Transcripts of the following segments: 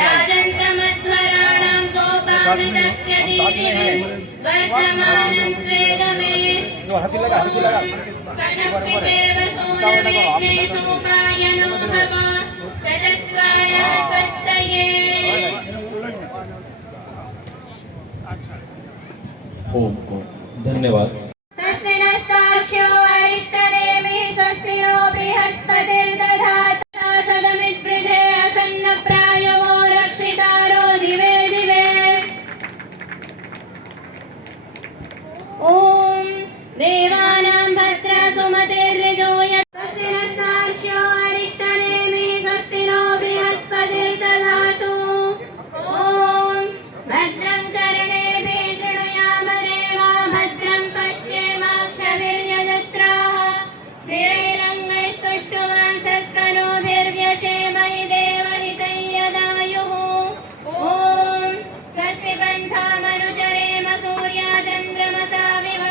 राजन्तमध्वराणां गोपामृतस्य दीदिः वर्धमानं स्वेदमे सनप्पितेव सूर्यमेघे सोपायनो भव सजस्वायः स्वस्तये। ओम धन्यवाद। स्वस्ति नस्तार्क्ष्यो अरिष्टनेमिः स्वस्ति नो बृहस्पतिर्दधातु सदमिद्वृधे असन्नप्रायवो रक्षितारो दिवे दिवे। ॐ देवानां भद्रा सुमतिर्यजोय स्वस्ति नस्तार्क्ष्यो अरिष्टनेमिः स्वस्ति नो बृहस्पतिर्दधातु। ॐ भद्रं कर्णेभिः शृणुयाम देवा भद्रं पश्येमाक्षभिर्यजत्राः स्थिरैरङ्गैस्तुष्टुवांसस्तनूभिर्व्यशेम हि देवहितं यदायुः। ॐ स्वस्ति पन्थामनुचरेम सूर्याचन्द्रमसाविव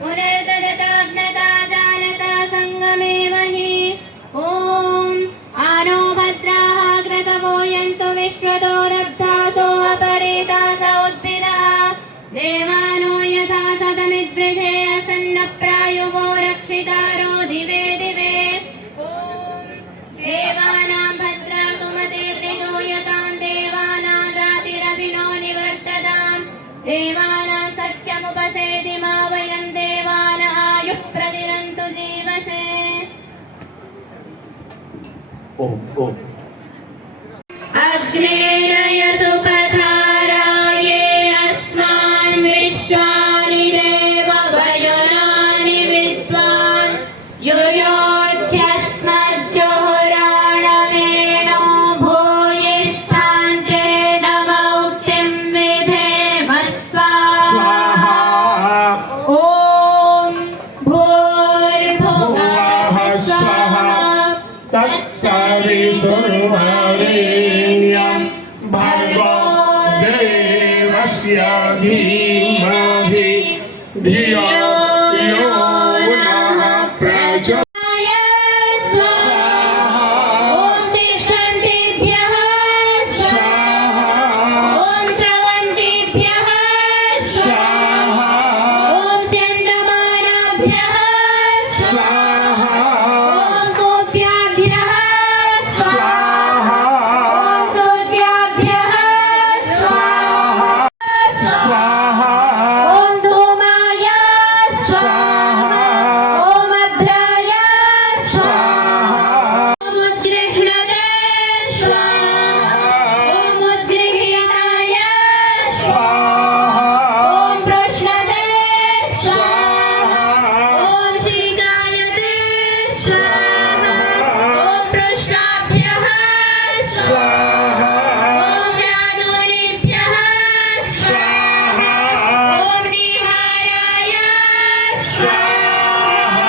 पुनर्ददताग्नता जानता सङ्गमेव हि। ॐ आनो भद्राः क्रतवो यन्तु विश्वतो दग्धासो अपरेतास उद्भिदः देवानो यथा सदमिद्वृधे असन्नप्रायुवो रक्षितारो दिवे दिवे। ॐ देवानां भद्रा सुमतिर्यजोयतां देवानां रातिरभिनो निवर्ततां देवानां सख्यमुपसेति मा वयं देवान आयुः प्रतिरन्तु जीवसे। ओम ओम अग्नेरय सुपधाराये अस्मान् विश्वानि देव वयुनानि विद्वान् युयोध्यस्मज्जुहुराणवेनो भूयिष्ठान्ते नमौक्तिं विधेम स्वाहा। ॐ भूर्भुवः स्वः तत्सवितुर्वरेण्यं भर्गो देवस्य धीमहि धियो यो नः प्रचोदयात्। स्वाहा। ॐ तिष्ठन्तिभ्यः स्वाहा। ॐ स्रवन्तिभ्यः स्वाहा। ॐ स्यन्दमानाभ्यः स्वाहा। ॐ गोप्याभ्यः स्वाहा। ॐ सूर्याभ्यः स्वाहा। स्वाहा। ॐ धूमाय स्वाहा। ॐ अभ्राय स्वाहा। ॐ उद्गृह्णते स्वाहा। ॐ उद्गृह्णाय स्वाहा। ॐ प्रश्नते स्वाहा। ॐ शीघ्रायते स्वाहा। ॐ पृष्ठाभ्यः स्वाहा। ॐ राजोनिभ्यः स्वाहा। ॐ निहाराय स्वाहा।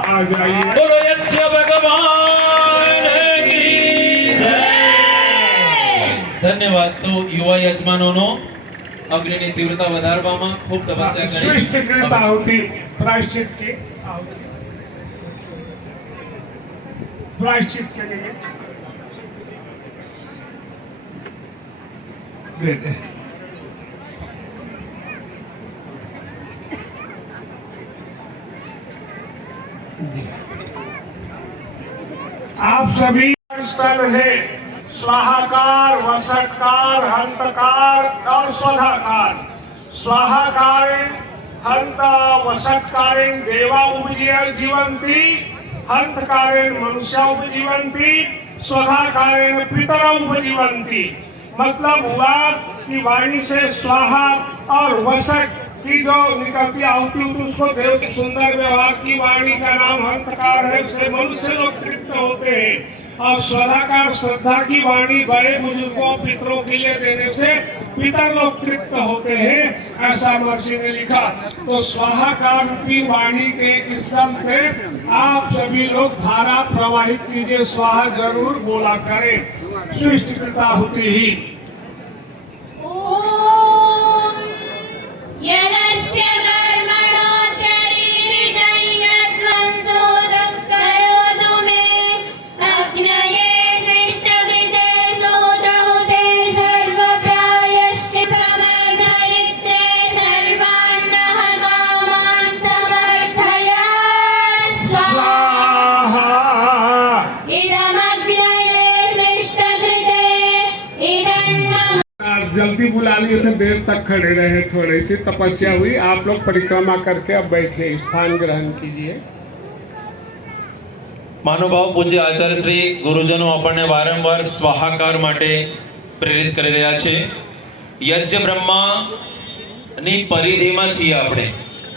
आ जाइए। बोलो यक्ष भगवान की जय। धन्यवाद। सो युवा यजमानोનો અગ્નિની તીવ્રતા વધારવામાં ખૂબ તપસ્યા કરી सृष्टिकृत आहुति प्रायश्चित की आहुति प्रायश्चित के लिए दे दे। आप सभी स्थल है स्वाहाकार, वसटकार, हंतकार और स्वधाकार। स्वाहाकारेण हंत वसटकारेण देवा उपजीवन्ति, हंतकारेण मनुष्या उपजीवन्ति, स्वधाकारेण पितर उपजीवन्ति। मतलब हुआ कि वाणी से स्वाहा और वसट की जो निकलती आहुति उसको देव की सुंदर व्यवहार की वाणी का नाम हंतकार है, उससे मनुष्य लोग तृप्त होते हैं। और स्वधाकार श्रद्धा की वाणी बड़े बुजुर्गों पितरों के लिए देने से पितर लोग तृप्त होते हैं, ऐसा महर्षि ने लिखा। तो स्वाहाकार की वाणी के किस्म से आप सभी लोग धारा प्रवाहित कीजिए, स्वाहा जरूर बोला करें। सृष्टिकृता होती ही ॐ यलस्य कर्मणोऽत्यरीरिजयध्वंसो करोतु मे अग्नये शिष्टकृते जल्दी बुला लिए थे, देर तक खड़े रहे, थोड़ी सी तपस्या हुई। आप लोग परिक्रमा करके अब बैठे, स्थान ग्रहण कीजिए। મહાનુભાવ પૂજ્ય આચાર્ય શ્રી ગુરુજનો આપણને વારંવાર સ્વાહાકાર માટે પ્રેરિત કરી રહ્યા છે. યજ્ઞ બ્રહ્માની પરિધિમાં છીએ આપણે.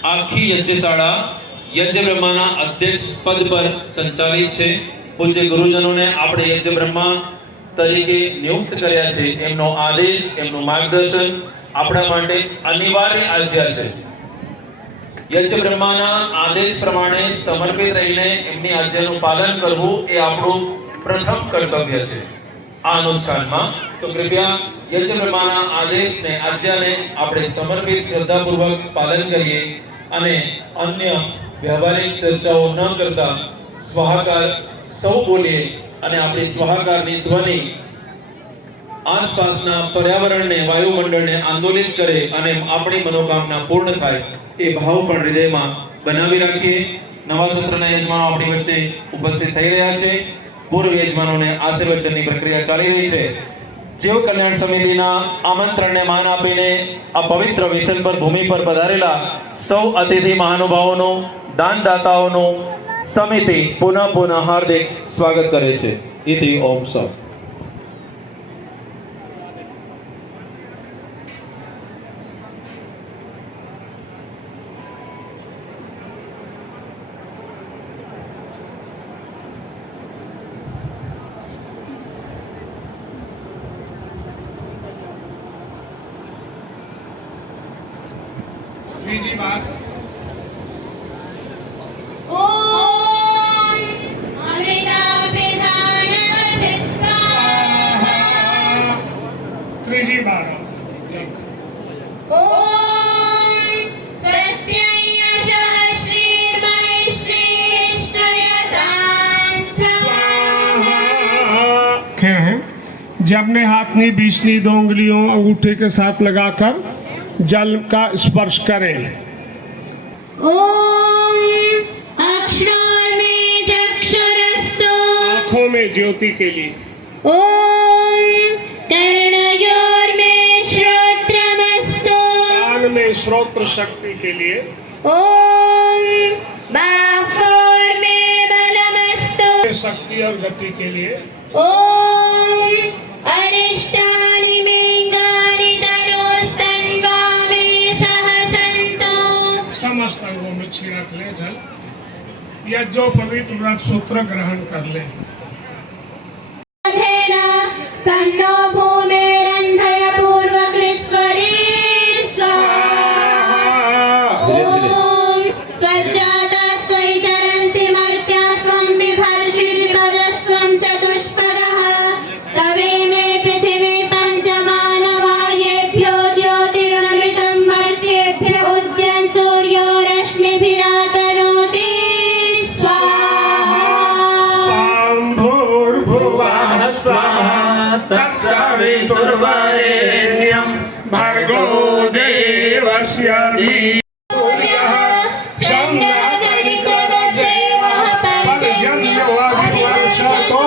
આખી યજ્ઞશાળા યજ્ઞ બ્રહ્માના અધ્યક્ષ પદ પર સંચાલિત છે. પૂજ્ય ગુરુજનોને આપણે યજ્ઞ બ્રહ્મા તરીકે નિયુક્ત કર્યા છે. એમનો આદેશ, એમનું માર્ગદર્શન આપણા માટે અનિવાર્ય આજ્ઞા છે. યજ્ઞ બ્રહ્માના આદેશ પ્રમાણે સમર્પિત રહીને એમની આજ્ઞાનું પાલન કરવું એ આપણું પ્રથમ કર્તવ્ય છે. આ અનુષ્ઠાનમાં તો કૃપયા યજ્ઞ બ્રહ્માના આદેશને, આજ્ઞાને આપણે સમર્પિત શ્રદ્ધાપૂર્વક પાલન કરીએ અને અન્ય વ્યવહારિક ચર્ચાઓ ન કરતા સ્વાહાકાર સૌ બોલીએ અને આપણી સ્વાહાકારની ધ્વનિ આસપાસના પર્યાવરણને, વાયુમંડળને આંદોલિત કરે અને આપણી મનોકામના પૂર્ણ થાય એ ભાવ પણ હૃદયમાં બનાવી રાખીએ. નવા સત્રના યજમાનો આપણી વચ્ચે ઉપસ્થિત થઈ રહ્યા છે. પૂર્વ યજમાનોને આશીર્વચનની પ્રક્રિયા ચાલી રહી છે. જીવ કલ્યાણ સમિતિના આમંત્રણને માન આપીને આ પવિત્ર વિસનપર ભૂમિ પર પધારેલા સૌ અતિથિ મહાનુભાવોનું, દાનદાતાઓનું સમિતિ પુનઃ હાર્દિક સ્વાગત કરે છે. ઇતિ ઓમ સૌ. બીજી વાત, ઓમ અમૃતાપિધાય નમઃ સ્વાહા. ત્રીજી બાર, ઓમ સત્યયશઃ શ્રીર્મય શ્રીરિષ્ટયતાં સ્વાહા. क्या है? जब अपने हाथ में बीचनी 2 उंगलियों अंगूठे के साथ लगाकर जल का स्पर्श करें। ओम अक्षरोर्मे चक्षुरस्तु. आंखों में ज्योति के लिए। ओम कर्णयोर्मे श्रोत्रमस्तु. कान में श्रोत्र शक्ति के लिए। ओम बाहोर्मे बलमस्तु. शक्ति और गति के लिए। ओम अरिष्टानि मेंगानि तनुस्तन्वा मे सहसन्तु. समस्त अंगों में छिड़क ले जल, या जो पवित्र व्रत सूत्र ग्रहण कर ले। तन्नो भूमेरन्धय पूर्वकृत्वरी स्वाहा. ओम त्वज्जातास्त्वयि चरन्ति मर्त्यास्त्वं बिभर्षिपदस्त्वं चतुष्पदः. तवेमे पृथिवी पञ्चमानवायेभ्यो ज्योतिरमृतं मर्त्येभ्य उद्यन् सूर्यो रश्मिभिरातनोति स्वाहा. भूर्भुवः स्वः तत्सवितुर्वरेण्यं भर्गो देवस्य धीमहि पर्जन्यवाभिवर्षतो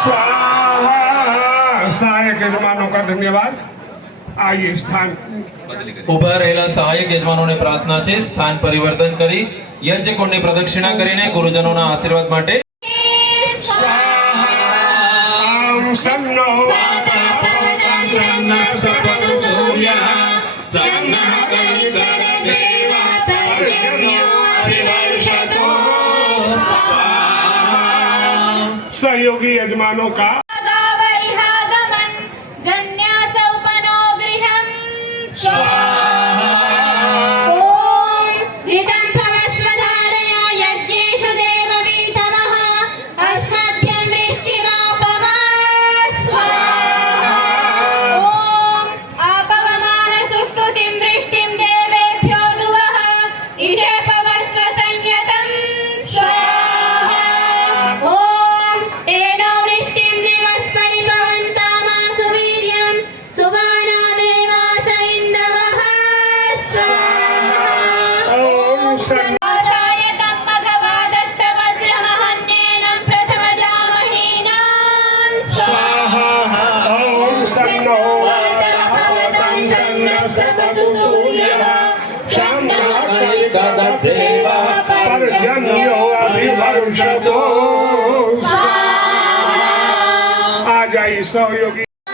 स्वाहा. सहायक यजमानों का धन्यवाद. आइए स्थान. ઉભા રહેલા સહાયક યજમાનોને પ્રાર્થના છે સ્થાન પરિવર્તન કરી યજ્ઞ કુંડની પ્રદક્ષિણા કરીને ગુરુજનોના આશીર્વાદ માટે. सन्नो सन्नः सपतु सूर्यः सन्नः गणितदेवः पर्जन्यो अभिवर्षतो स्वाहा. सहयोगी यजमानों का गावैहागमन् जन्यासौपनो गृहं स्वाहा. ओम घृतं भवस्वधारया यज्ञेषु देववीतमः अस्मभ्यं वृष्टिमापवा स्वाहा. ओम आपवमान सुष्टुतिं वृष्टिं देवेभ्यो दुवः इषेपवस्व संयतं स्वाहा. ओम तेनो वृष्टिं दिवा सूर्यः शम्भुर्गणदेवः पर्जन्यो अभिवर्षतो आ जाइए सहयोगी ॐ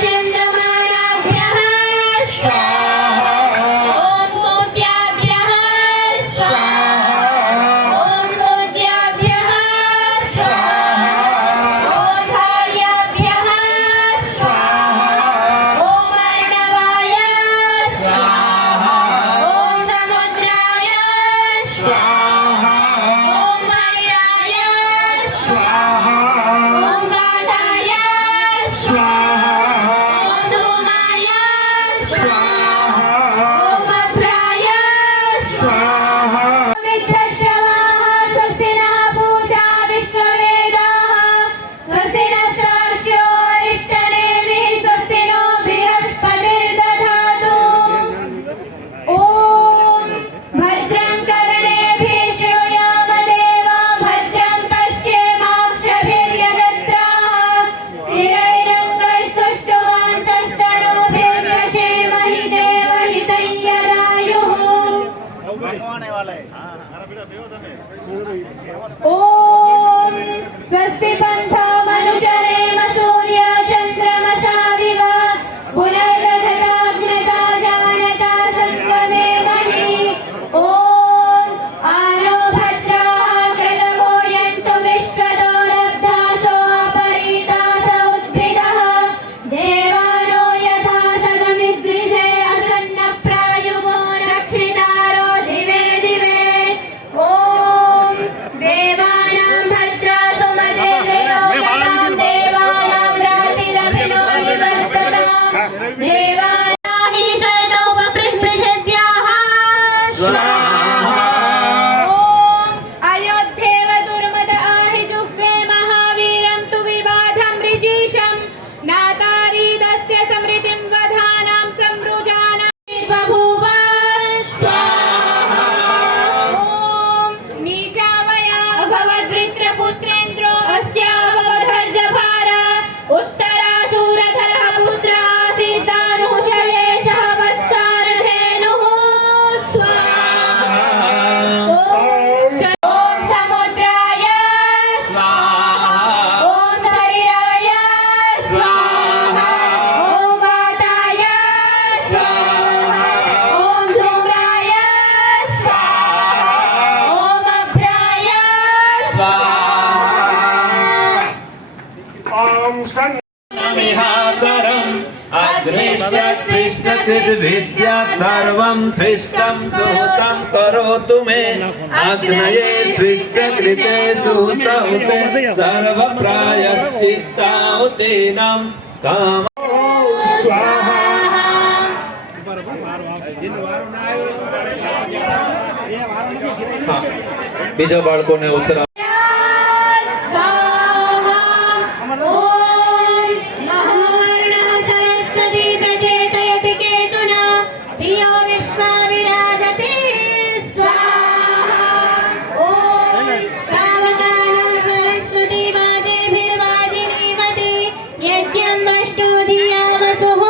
चन्द्रमानाभ्यः स्वाहा ॐ सूर्याभ्यः स्वाहा ॐ सूर्याभ्यः स्वाहा ॐ भार्याभ्यः स्वाहा ॐ अर्णवाय स्वाहा ॐ समुद्राय स्वाहा ॐ सलिलाय स्वाहा ॐ गाधाय स्वाहा ॐ धूमाय स्वाहा ॐ अभ्राय स्वाहा वृद्धश्रवाः स्वस्ति नः पूषा विश्ववेदाः स्वस्ति नस्तार्क्ष्यो अरिष्टनेमिः स्वस्ति नो बृहस्पतिर्दधातु ॐ भद्रं कर्णेभिः श्रूयामदेवा भद्रं पश्येमाक्षभिर्यजत्राः हिरैरङ्गैस्तुष्टुवांसस्तनूभिर्यशेमहि देवहितैयदायुः ॐ स्वस्ति पन्था मनुजरेम सूर्य चन्द्रमसाविव पुनर्दधताग्नता जानता सङ्गमे महि ॐ आनो भद्राः कृतवो यन्तु विश्वतो लब्धासो अपरीतास उद्भिदः देवानो यथा सदमिद्गृहे असन्नप्रायुवो रक्षितारो दिवे दिवे ॐ देवानां भद्रा सुमतिर्यो यतां देवानां रातिरभिनो निवर्तताम् देवानाहि शरणोपपृथ्व्याः स्वाहा ॐ अयोध्येव दुर्मद आहि जुह्वे महावीरं तु विबाधं ऋजीशं नातारीदस्य समृद्धिं वधानां सम्रुजानां बभूव स्वाहा ॐ नीचावया भवद्वृत्रपुत्रेन्द्रो अस्याभवधर्जभार उत्तरासूरधरः पुत्रः आसीद्दानुजये सह वत्सारधेनुः स्वाहा ॐ समुद्राय स्वाहा ॐ सलिलाय स्वाहा ॐ वाताय स्वाहा ॐ धूम्राय स्वाहा ॐ अभ्राय ओम सन मिहाकरम् अग्निष्टविद्या सर्वं सृष्टं सुहृतं करोतु मे अग्नये सृष्टकृते सुहृतहुते सर्वप्रायश्चित्ताहुतीनां काम स्वाहा બીજા બાળકોને અવસર स्वाहा ॐ महावर्णः सरस्वती प्रचेतयति केतुना धियो विश्वा विराजते स्वाहा ॐ सावधाना सरस्वती वाजेभिर्वाजिनीवती यज्ञं वष्टो धिया वसुः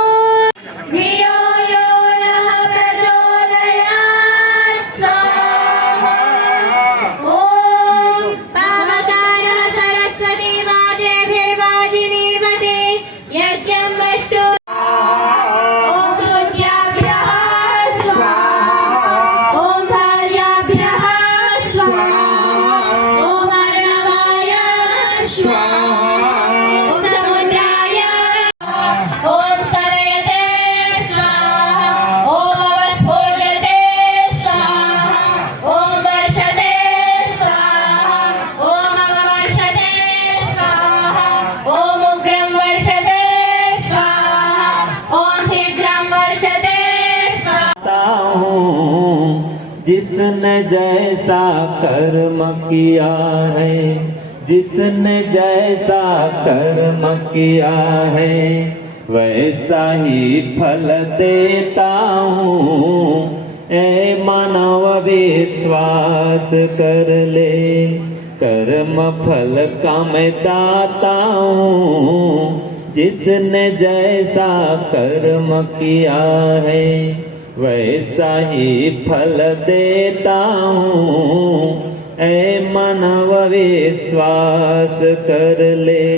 धियो यो नः प्रचोदयात् स्वाहा ॐ पावकानः सरस्वती वाजेभिर्वाजिनीवती यज्ञं वष्टो ॐ सूर्याभ्यः स्वाहा ॐ भार्याभ्यः स्वाहा ॐ अर्णवाय स्वाहा ॐ समुद्राय ॐ स्तरयते स्वाहा ॐ अवस्फुर्यते स्वाहा ॐ वर्षते स्वाहा ॐ अववर्षते स्वाहा ॐ उग्रं वर्षते स्वाहा ॐ शीघ्रं वर्षते स्वाहा हूँ जिसने जैसा कर्म किया है जिसने जैसा कर्म किया है वैसा ही फल देता हूँ ए मानव विश्वास कर ले कर्म फल का मैं दाता हूँ जिसने जैसा कर्म किया है वैसा ही फल देता हूँ। ऐ मानव विश्वास कर ले,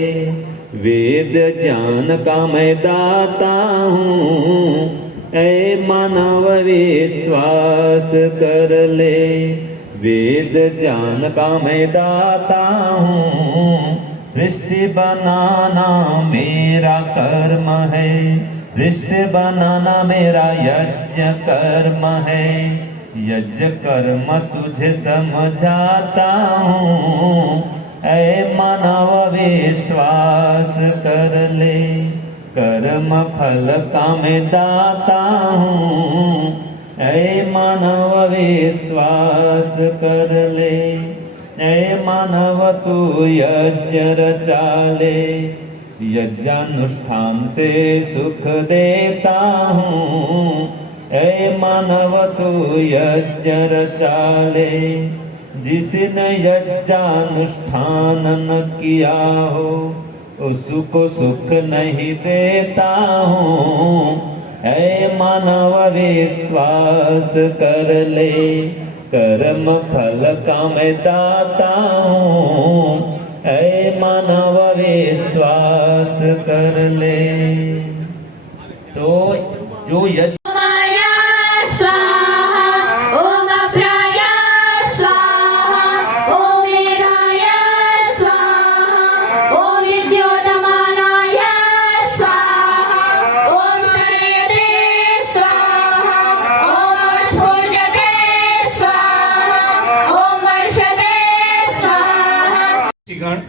वेद ज्ञान का मैं दाता हूँ। ऐ मानव विश्वास कर ले, वेद ज्ञान का मैं दाता हूँ। सृष्टि बनाना मेरा कर्म है, सृष्टि बनाना मेरा यज्ञ कर्म है। यज्ञ कर्म तुझे समझाता हूँ। ऐ मानव विश्वास कर ले, कर्म फल का मैं दाता हूँ। ऐ मानव विश्वास कर ले, ऐ मानव तू यज्ञ रचा ले। यज्ञानुष्ठान से सुख देता हूँ। ऐ मानव तू यज्ञ रचा ले। जिसने यज्ञानुष्ठान न किया हो उसको सुख नहीं देता हूँ। ऐ मानव विश्वास कर ले, कर्म फल का मैं दाता हूँ। ऐ मानव विश्वास कर ले। तो जो यज्ञ माया स्वाहा, ओम अभ्राय स्वाहा, ओम मेघाय स्वाहा, ओम विद्योतमानाय स्वाहा, ओम सरयते स्वाहा, ओम स्फूर्जते स्वाहा, ओम वर्षते स्वाहा। ગણ,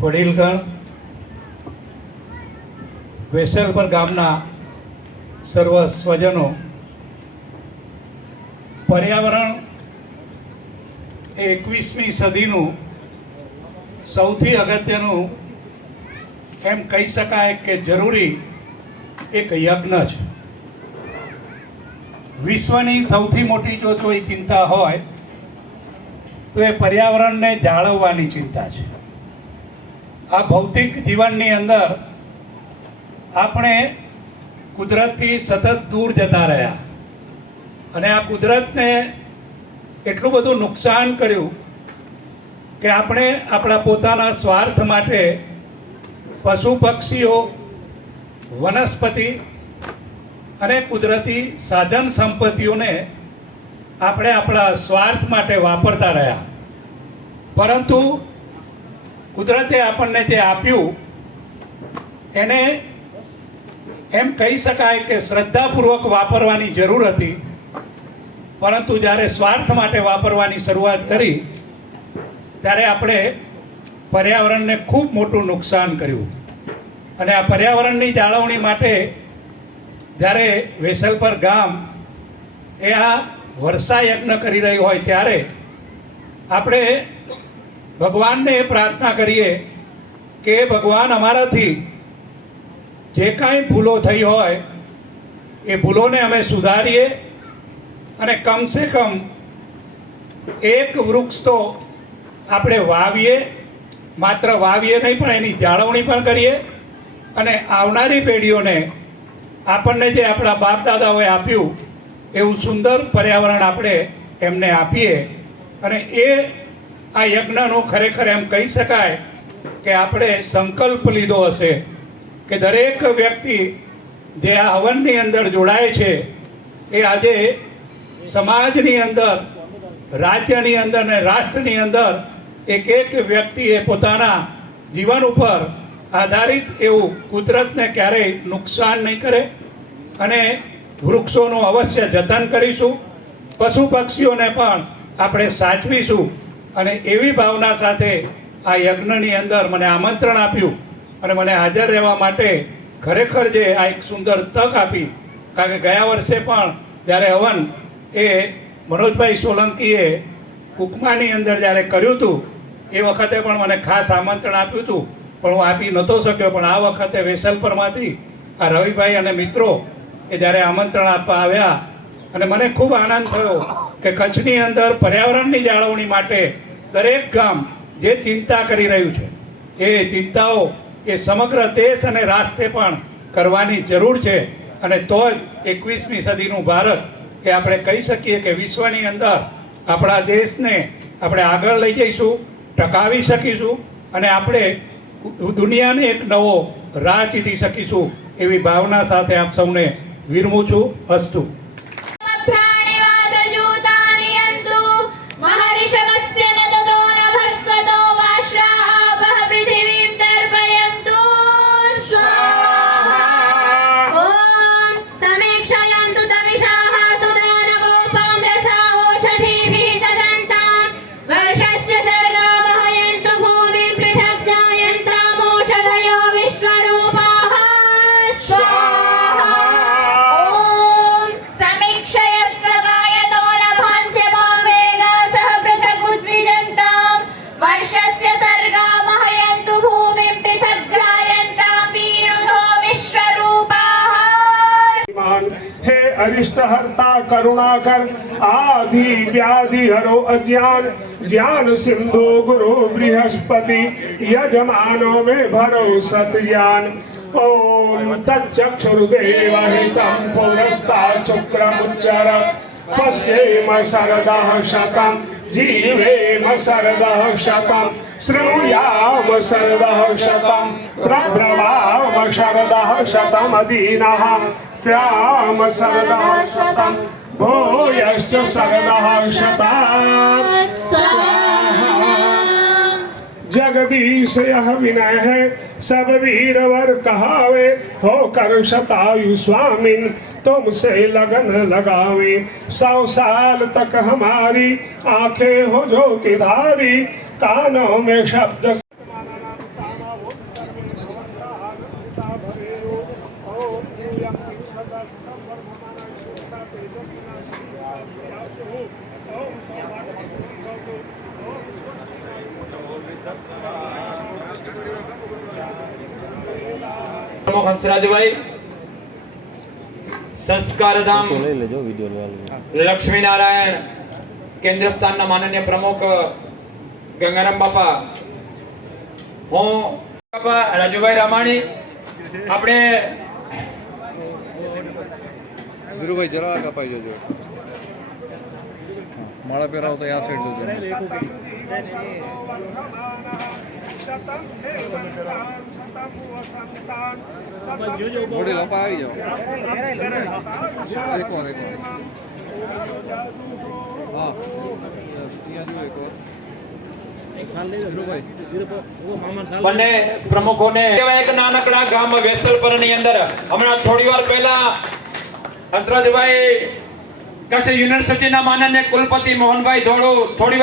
વડીલગણ, વેસલપર ગામના સર્વ સ્વજનો, પર્યાવરણ એ 21મી સદીનું સૌથી અગત્યનું એમ કહી શકાય કે જરૂરી એક યજ્ઞ છે. વિશ્વની સૌથી મોટી જો કોઈ ચિંતા હોય તો એ પર્યાવરણને જાળવવાની ચિંતા છે. આ ભૌતિક જીવનની અંદર આપણે કુદરતથી સતત દૂર જતા રહ્યા અને આ કુદરતને એટલું બધું નુકસાન કર્યું કે આપણે આપણા પોતાના સ્વાર્થ માટે પશુ પક્ષીઓ, વનસ્પતિ અને કુદરતી સાધન સંપત્તિઓને આપણે આપણા સ્વાર્થ માટે વાપરતા રહ્યા. પરંતુ કુદરતે આપણને જે આપ્યું એને એમ કહી શકાય કે શ્રદ્ધાપૂર્વક વાપરવાની જરૂર હતી. પરંતુ જ્યારે સ્વાર્થ માટે વાપરવાની શરૂઆત કરી ત્યારે આપણે પર્યાવરણને ખૂબ મોટું નુકસાન કર્યું. અને આ પર્યાવરણની જાળવણી માટે જ્યારે વેસલપર ગામ એ આ વર્ષા યજ્ઞ કરી રહ્યું હોય ત્યારે આપણે ભગવાનને એ પ્રાર્થના કરીએ કે ભગવાન અમારાથી જે કાંઈ ભૂલો થઈ હોય એ ભૂલોને અમે સુધારીએ અને કમસે કમ એક વૃક્ષ તો આપણે વાવીએ. માત્ર વાવીએ નહીં પણ એની જાળવણી પણ કરીએ અને આવનારી પેઢીઓને આપણને જે આપણા બાપ દાદાઓએ આપ્યું એવું સુંદર પર્યાવરણ આપણે એમને આપીએ. અને એ આ યજ્ઞનો ખરેખર એમ કહી શકાય કે આપણે સંકલ્પ લીધો હશે કે દરેક વ્યક્તિ જે આ હવનની અંદર જોડાય છે એ આજે સમાજની અંદર, રાજ્યની અંદર અને રાષ્ટ્રની અંદર એક એક વ્યક્તિએ પોતાના જીવન ઉપર આધારિત એવું કુદરતને ક્યારેય નુકસાન નહીં કરે અને વૃક્ષોનું અવશ્ય જતન કરીશું. પશુ પક્ષીઓને પણ આપણે સાચવીશું. અને એવી ભાવના સાથે આ યજ્ઞની અંદર મને આમંત્રણ આપ્યું અને મને હાજર રહેવા માટે ખરેખર જે આ એક સુંદર તક આપી. કારણ કે ગયા વર્ષે પણ જ્યારે હવન એ મનોજભાઈ સોલંકીએ કુકમાની અંદર જ્યારે કર્યું હતું એ વખતે પણ મને ખાસ આમંત્રણ આપ્યું હતું પણ હું આપી નહોતો શક્યો. પણ આ વખતે વેસલપરમાંથી આ રવિભાઈ અને મિત્રો એ જ્યારે આમંત્રણ આપવા આવ્યા અને મને ખૂબ આનંદ થયો કે કચ્છની અંદર પર્યાવરણની જાળવણી માટે દરેક ગામ જે ચિંતા કરી રહ્યું છે એ ચિંતાઓ એ સમગ્ર દેશ અને રાષ્ટ્રે પણ કરવાની જરૂર છે. અને તો જ 21મી સદીનું ભારત એ આપણે કહી શકીએ કે વિશ્વની અંદર આપણા દેશને આપણે આગળ લઈ જઈશું, ટકાવી શકીશું અને આપણે દુનિયાને એક નવો રાહ ચીધી શકીશું એવી ભાવના સાથે આપ સૌને વિરમું છું. અસ્તુ. પ્રાણિવાદજૂતાનિયन्तु મહર્ષવસ્ય નદતો નભસ્વતો વાશ્રાપઃ પૃથિવીં તર્પયन्तु સ્વાહા. ॐ समीक्षयन्तु तविषाः सुदानवोपं रसा ओषधीभिः सदन्तां वर्षस्य सर्गा वहयन्तु भूमिं पृथक् जायन्तामोषधयो विश्वरूपाः स्वाहा. ॐ समीक्षयस्व गायतो नभान्स्य भावेगासः पृथक् उद्विजन्तां वर्षस्य सर्गा वहयन्तु भूमिं पृथक् जायन्तां वीरुधो विश्वरूपाः. हे अरिष्टहर्ता करुणाकर आदि व्याधि हरो अज्ञान ज्ञान सिंधु गुरु बृहस्पति यजमानो में भरो सत ज्ञान. ओम तच्चक्षुर्देव हितं पुरस्ता शुक्रमुच्चर पश्येम शरदः शतं जीवेम शरदः शतं शृणुयाम शरदः शतं प्रब्रवाम शरदः शतमदीनः स्याम शरदः शतं भूयश्च शरदः शतं स्वाहा. जगदीश यह विनय है सब वीरवर कहावे होकर शतायु स्वामिन तुमसे लगन लगावे 100 साल तक हमारी आंखें हो ज्योतिधारी कानों में शब्द પ્રમુખ હંસરાજભાઈ, સંસ્કારધામ લક્ષ્મીનારાયણ કેન્દ્ર સ્થાનના માનનીય પ્રમુખ ગંગારામ બાપા, હું બાપા રાજુભાઈ રામાણી, આપણે ધીરુભાઈ જરા કપાઈ જજો, માળા પહેરાવો તો આ સાઈડ જોજો. મોટી લંપા આવી જાઓ. એક વાર હા બંને પ્રમુખોને એક નાનકડા ગામ વેસલપરની અંદર હમણાં થોડી વાર પહેલા હંસરાજભાઈ કચ્છ યુનિવર્સિટીના માનનીય કુલપતિ મોહનભાઈ ધોળુ થોડી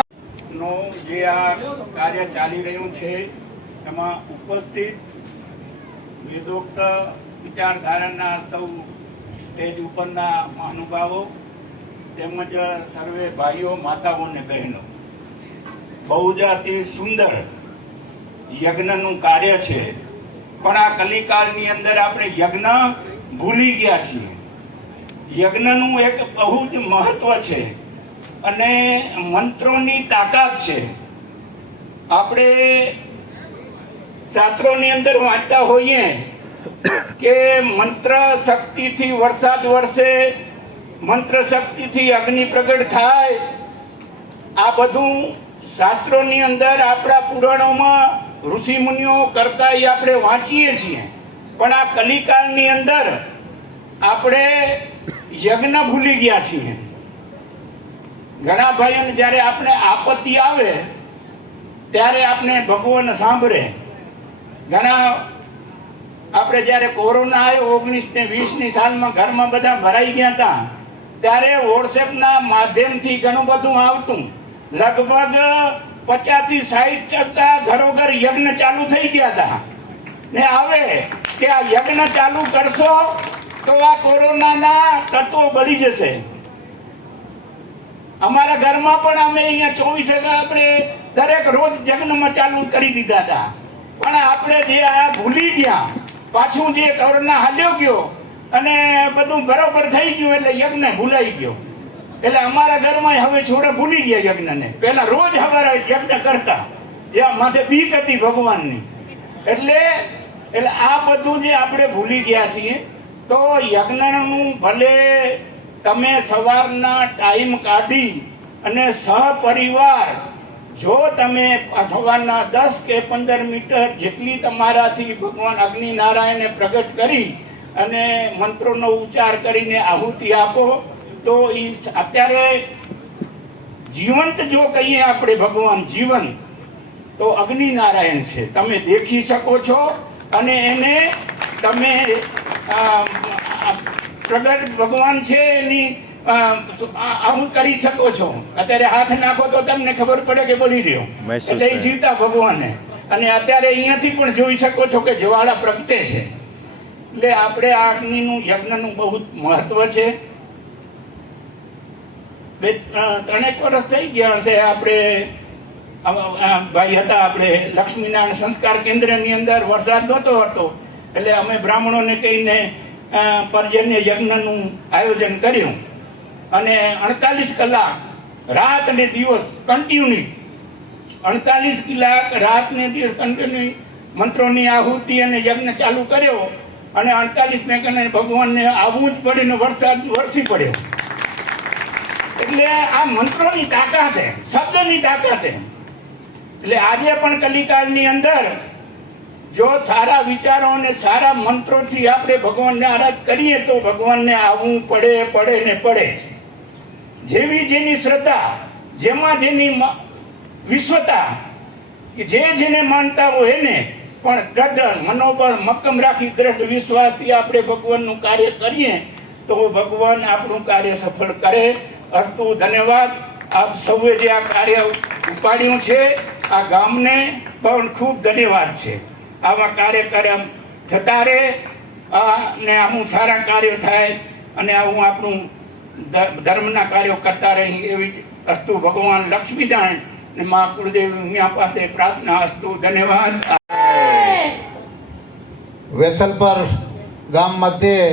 નો જે આ કાર્ય ચાલી રહ્યું છે એમાં ઉપસ્થિત વેદોક્ત વિચારધારાના સૌ સ્ટેજ ઉપરના મહાનુભાવો તેમજ સર્વે ભાઈઓ માતાઓ અને બહેનો, બહુ જ અતિ સુંદર યજ્ઞનું કાર્ય છે. પણ આ કલિકાળની અંદર આપણે યજ્ઞ ભૂલી ગયા છીએ. યજ્ઞનું એક બહુ જ મહત્વ છે અને મંત્રોની તાકાત છે. આપણે શાસ્ત્રોની અંદર વાંચતા હોઈએ કે મંત્ર શક્તિથી વરસાદ વરસે, મંત્ર શક્તિથી અગ્નિ પ્રગટ થાય. આ બધું શાસ્ત્રોની અંદર આપણા પુરાણોમાં ઋષિ મુનિઓ કરતા એ આપણે વાંચીએ છીએ. પણ આ કલિકાળની અંદર આપણે યજ્ઞ ભૂલી ગયા છીએ. ઘણા ભાઈઓને જ્યારે આપણે આપત્તિ આવે ત્યારે આપણે ભગવાન સાંભળે. ઘણા આપણે જ્યારે કોરોના આવ્યો 1920ની સાલમાં ઘરમાં બધા ભરાઈ ગયા હતા ત્યારે વોટ્સએપના માધ્યમથી ઘણું બધું આવતું. લગભગ 50-60% ઘરોઘર યજ્ઞ ચાલુ થઈ ગયા હતા. ને હવે કે આ યજ્ઞ ચાલુ કરશો તો આ કોરોનાના તત્વો બળી જશે. અમારા ઘરમાં પણ અમે અહીંયા 24 આપણે દરેક રોજ યજ્ઞમાં ચાલુ કરી દીધા હતા. પણ આપણે જે આ ભૂલી ગયા, પાછું જે કોરોના હાલ્યો ગયો અને બધું બરોબર થઈ ગયું એટલે યજ્ઞ ભૂલાઈ ગયો. એટલે અમારા ઘરમાં હવે છોડે ભૂલી ગયા યજ્ઞને. પહેલા રોજ સવારે યજ્ઞ કરતા, જ્યાં માથે બીક હતી ભગવાનની. એટલે એટલે આ બધું જે આપણે ભૂલી ગયા છીએ. તો યજ્ઞનું ભલે તમે સવારના ટાઈમ કાઢી અને સહપરિવાર જો તમે સવારના 10 કે 15 મીટર જેટલી તમારાથી ભગવાન અગ્નિનારાયણને પ્રગટ કરી અને મંત્રોનો ઉચ્ચાર કરીને આહુતિ આપો તો એ અત્યારે જીવંત જો કહીએ આપણે ભગવાન જીવંત તો અગ્નિનારાયણ છે. તમે દેખી શકો છો અને એને તમે પ્રગટ ભગવાન છે એની આવું કરી શકો છો. અત્યારે હાથ નાખો તો તમને ખબર પડે કે બળી રહ્યો, એટલે એ જીવતા ભગવાન. અને અત્યારે અહીંયાથી પણ જોઈ શકો છો કે જ્વાળા પ્રગટે છે. એટલે આપણે આ અગ્નિનું યજ્ઞનું બહુ મહત્વ છે. 3 વર્ષ થઈ ગયા છે. આપણે ભાઈ હતા આપણે લક્ષ્મીનારાયણ સંસ્કાર કેન્દ્રની અંદર વરસાદ નહોતો હતો એટલે અમે બ્રાહ્મણોને કહીને પર્જન્ય યજ્ઞનું આયોજન કર્યું અને 48 કલાક રાત અને દિવસ કન્ટિન્યુ 48 કલાક રાત ને દિવસ કન્ટિન્યુ મંત્રોની આહુતિ અને યજ્ઞ ચાલુ કર્યો અને 48 ને કને ભગવાનને આવવું જ પડે ને વરસાદ વરસી પડ્યો. એટલે આ મંત્રોની તાકાત છે, શબ્દની તાકાત છે. એટલે આજે પણ કલિકાળની અંદર જો સારા વિચારો અને સારા મંત્રોથી આપણે ભગવાનને આરાધ કરીએ તો ભગવાનને આવવું પડે ને પડે જ. જેવી જેની શ્રદ્ધા, જેમાં જેની વિશ્વતા, જે જેને માનતા હોય એને પણ દ્રઢ મનોબળ મક્કમ રાખી દ્રઢ વિશ્વાસથી આપણે ભગવાનનું કાર્ય કરીએ તો ભગવાન આપણું કાર્ય સફળ કરે. અસ્તુ. ધન્યવાદ. આપ સૌએ જે આ કાર્ય ઉપાડ્યું છે આ ગામને પણ ખૂબ ધન્યવાદ છે. આવા કાર્યક્રમ થતા રહે અને આવું સારા કાર્યો થાય અને આવું આપણું ધર્મના કાર્યો કરતા રહી એવી અસ્તુ. ભગવાન લક્ષ્મીનારાયણ ને મા કુળદેવી ઉમિયા પાસે પ્રાર્થના. અસ્તુ. ધન્યવાદ. વેસલપર ગામ મધ્યે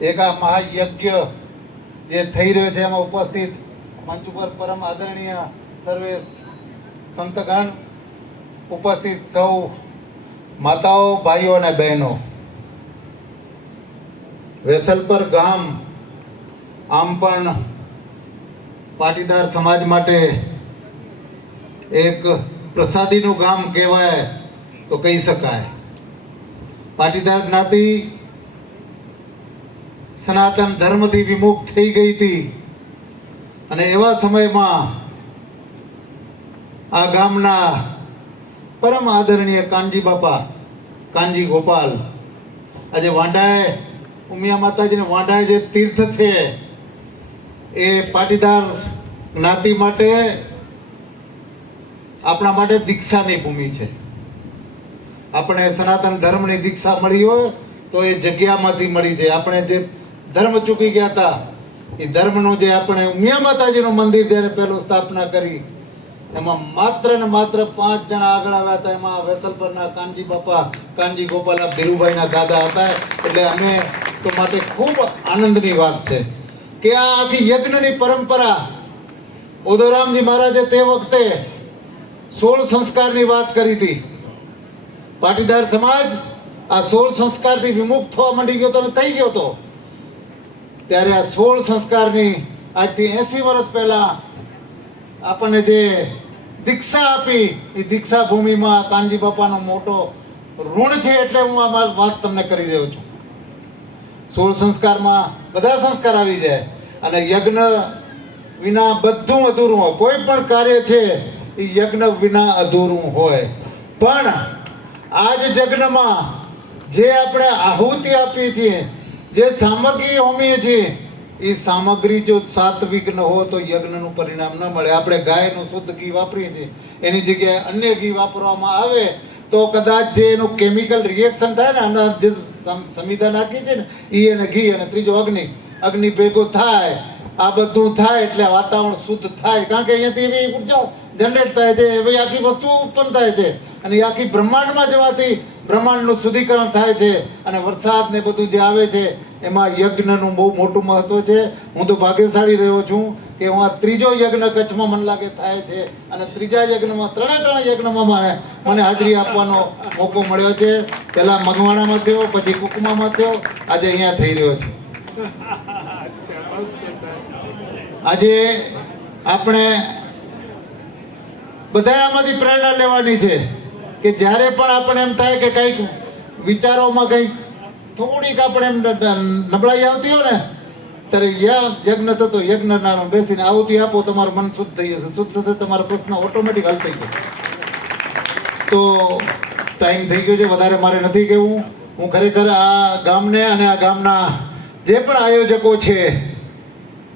એક આ મહાયજ્ઞ જે થઈ રહ્યો છે એમાં ઉપસ્થિત મંચ ઉપર પરમ આદરણીય સર્વે સંતગણ, ઉપસ્થિત સૌ માતાઓ, ભાઈઓ અને બહેનો, વેસલપર ગામ આમ પણ પાટીદાર સમાજ માટે એક પ્રસાદીનું ગામ કહેવાય તો કહી શકાય. પાટીદાર જ્ઞાતિ સનાતન ધર્મથી વિમુખ થઈ ગઈ હતી અને એવા સમયમાં આ ગામના પરમ આદરણીય કાનજી બાપા, કાનજી ગોપાલ, આજે વાંઢાએ ઉમિયા માતાજીને વાંઢાએ જે તીર્થ છે એ પાટીદાર જ્ઞાતિ માટે, આપણા માટે દીક્ષાની ભૂમિ છે. આપણે સનાતન ધર્મની દીક્ષા મળી હોય તો એ જગ્યામાંથી મળી છે. આપણે જે ધર્મ ચૂકી ગયા હતા એ ધર્મનું જે આપણે ઉમિયા માતાજીનું મંદિર જ્યારે પહેલું સ્થાપના કરી એમાં માત્ર ને માત્ર 5 જણા આગળ આવ્યા હતા. એમાં વેસલપરના કાનજી બાપા, કાનજી ગોપાલ, ધીરુભાઈના દાદા હતા. એટલે અમે તો માટે ખૂબ આનંદની વાત છે કે આ આખી યજ્ઞની પરંપરા ઉદયરામજી મહારાજે તે વખતે 16 સંસ્કારની વાત કરી હતી. પાટીદાર સમાજ આ 16 સંસ્કારથી વિમુખ થવા માંડી ગયો હતો અને થઈ ગયો હતો. ત્યારે આ 16 સંસ્કારની આજથી 80 વર્ષ પહેલા આપણને જે દીક્ષા આપી એ દીક્ષા ભૂમિમાં કાનજી બાપાનો મોટો ઋણ છે. એટલે હું આ વાત તમને કરી રહ્યો છું. 16 સંસ્કારમાં બધા સંસ્કાર આવી જાય અને યજ્ઞ વિના બધું અધૂરું હોય. કોઈ પણ કાર્ય છે એ યજ્ઞ વિના અધૂરું હોય. પણ આ જ યજ્ઞમાં જે આપણે આહુતિ આપીએ છીએ, જે સામગ્રી હોમીએ છીએ, એ સામગ્રી જો સાત્વિક ન હોય તો યજ્ઞનું પરિણામ ન મળે. આપણે ગાયનું શુદ્ધ ઘી વાપરીએ છીએ, એની જગ્યાએ અન્ય ઘી વાપરવામાં આવે તો કદાચ જે એનું કેમિકલ રિએક્શન થાય ને, અને જે સમિધા નાખી છે ને એ અને ઘી અને ત્રીજો અગ્નિ ભેગો થાય, આ બધું થાય એટલે વાતાવરણ શુદ્ધ થાય. કારણ કે અહીંયાથી એવી ઉર્જા જનરેટ થાય છે, એવી આખી વસ્તુ ઉત્પન્ન થાય છે અને એ આખી બ્રહ્માંડમાં જવાથી બ્રહ્માંડનું શુદ્ધિકરણ થાય છે અને વરસાદ ને બધું જે આવે છે એમાં યજ્ઞનું બહુ મોટું મહત્વ છે. હું તો ભાગ્યશાળી રહ્યો છું કે હું આ ત્રીજો યજ્ઞ કચ્છમાં મને લાગે થાય છે અને ત્રીજા યજ્ઞમાં ત્રણે યજ્ઞમાં મને હાજરી આપવાનો મોકો મળ્યો છે. પહેલા મગવાણામાં થયો, પછી કુકમામાં થયો, આજે અહીંયા થઈ રહ્યો છે. આજે આપણે બધા આમાંથી પ્રેરણા લેવાની છે કે જ્યારે પણ આપણે એમ થાય કે કંઈક વિચારોમાં કંઈક થોડીક આપણે એમ નબળાઈ આવતી હોય ને, ત્યારે યજ્ઞ થતો યજ્ઞ નામ બેસીને આહુતિ આપો, તમારું મન શુદ્ધ થઈ જશે. શુદ્ધ થશે તમારા પ્રશ્ન ઓટોમેટિક હલ થઈ જશે. તો ટાઈમ થઈ ગયો છે, વધારે મારે નથી કહેવું. હું ખરેખર આ ગામને અને આ ગામના જે પણ આયોજકો છે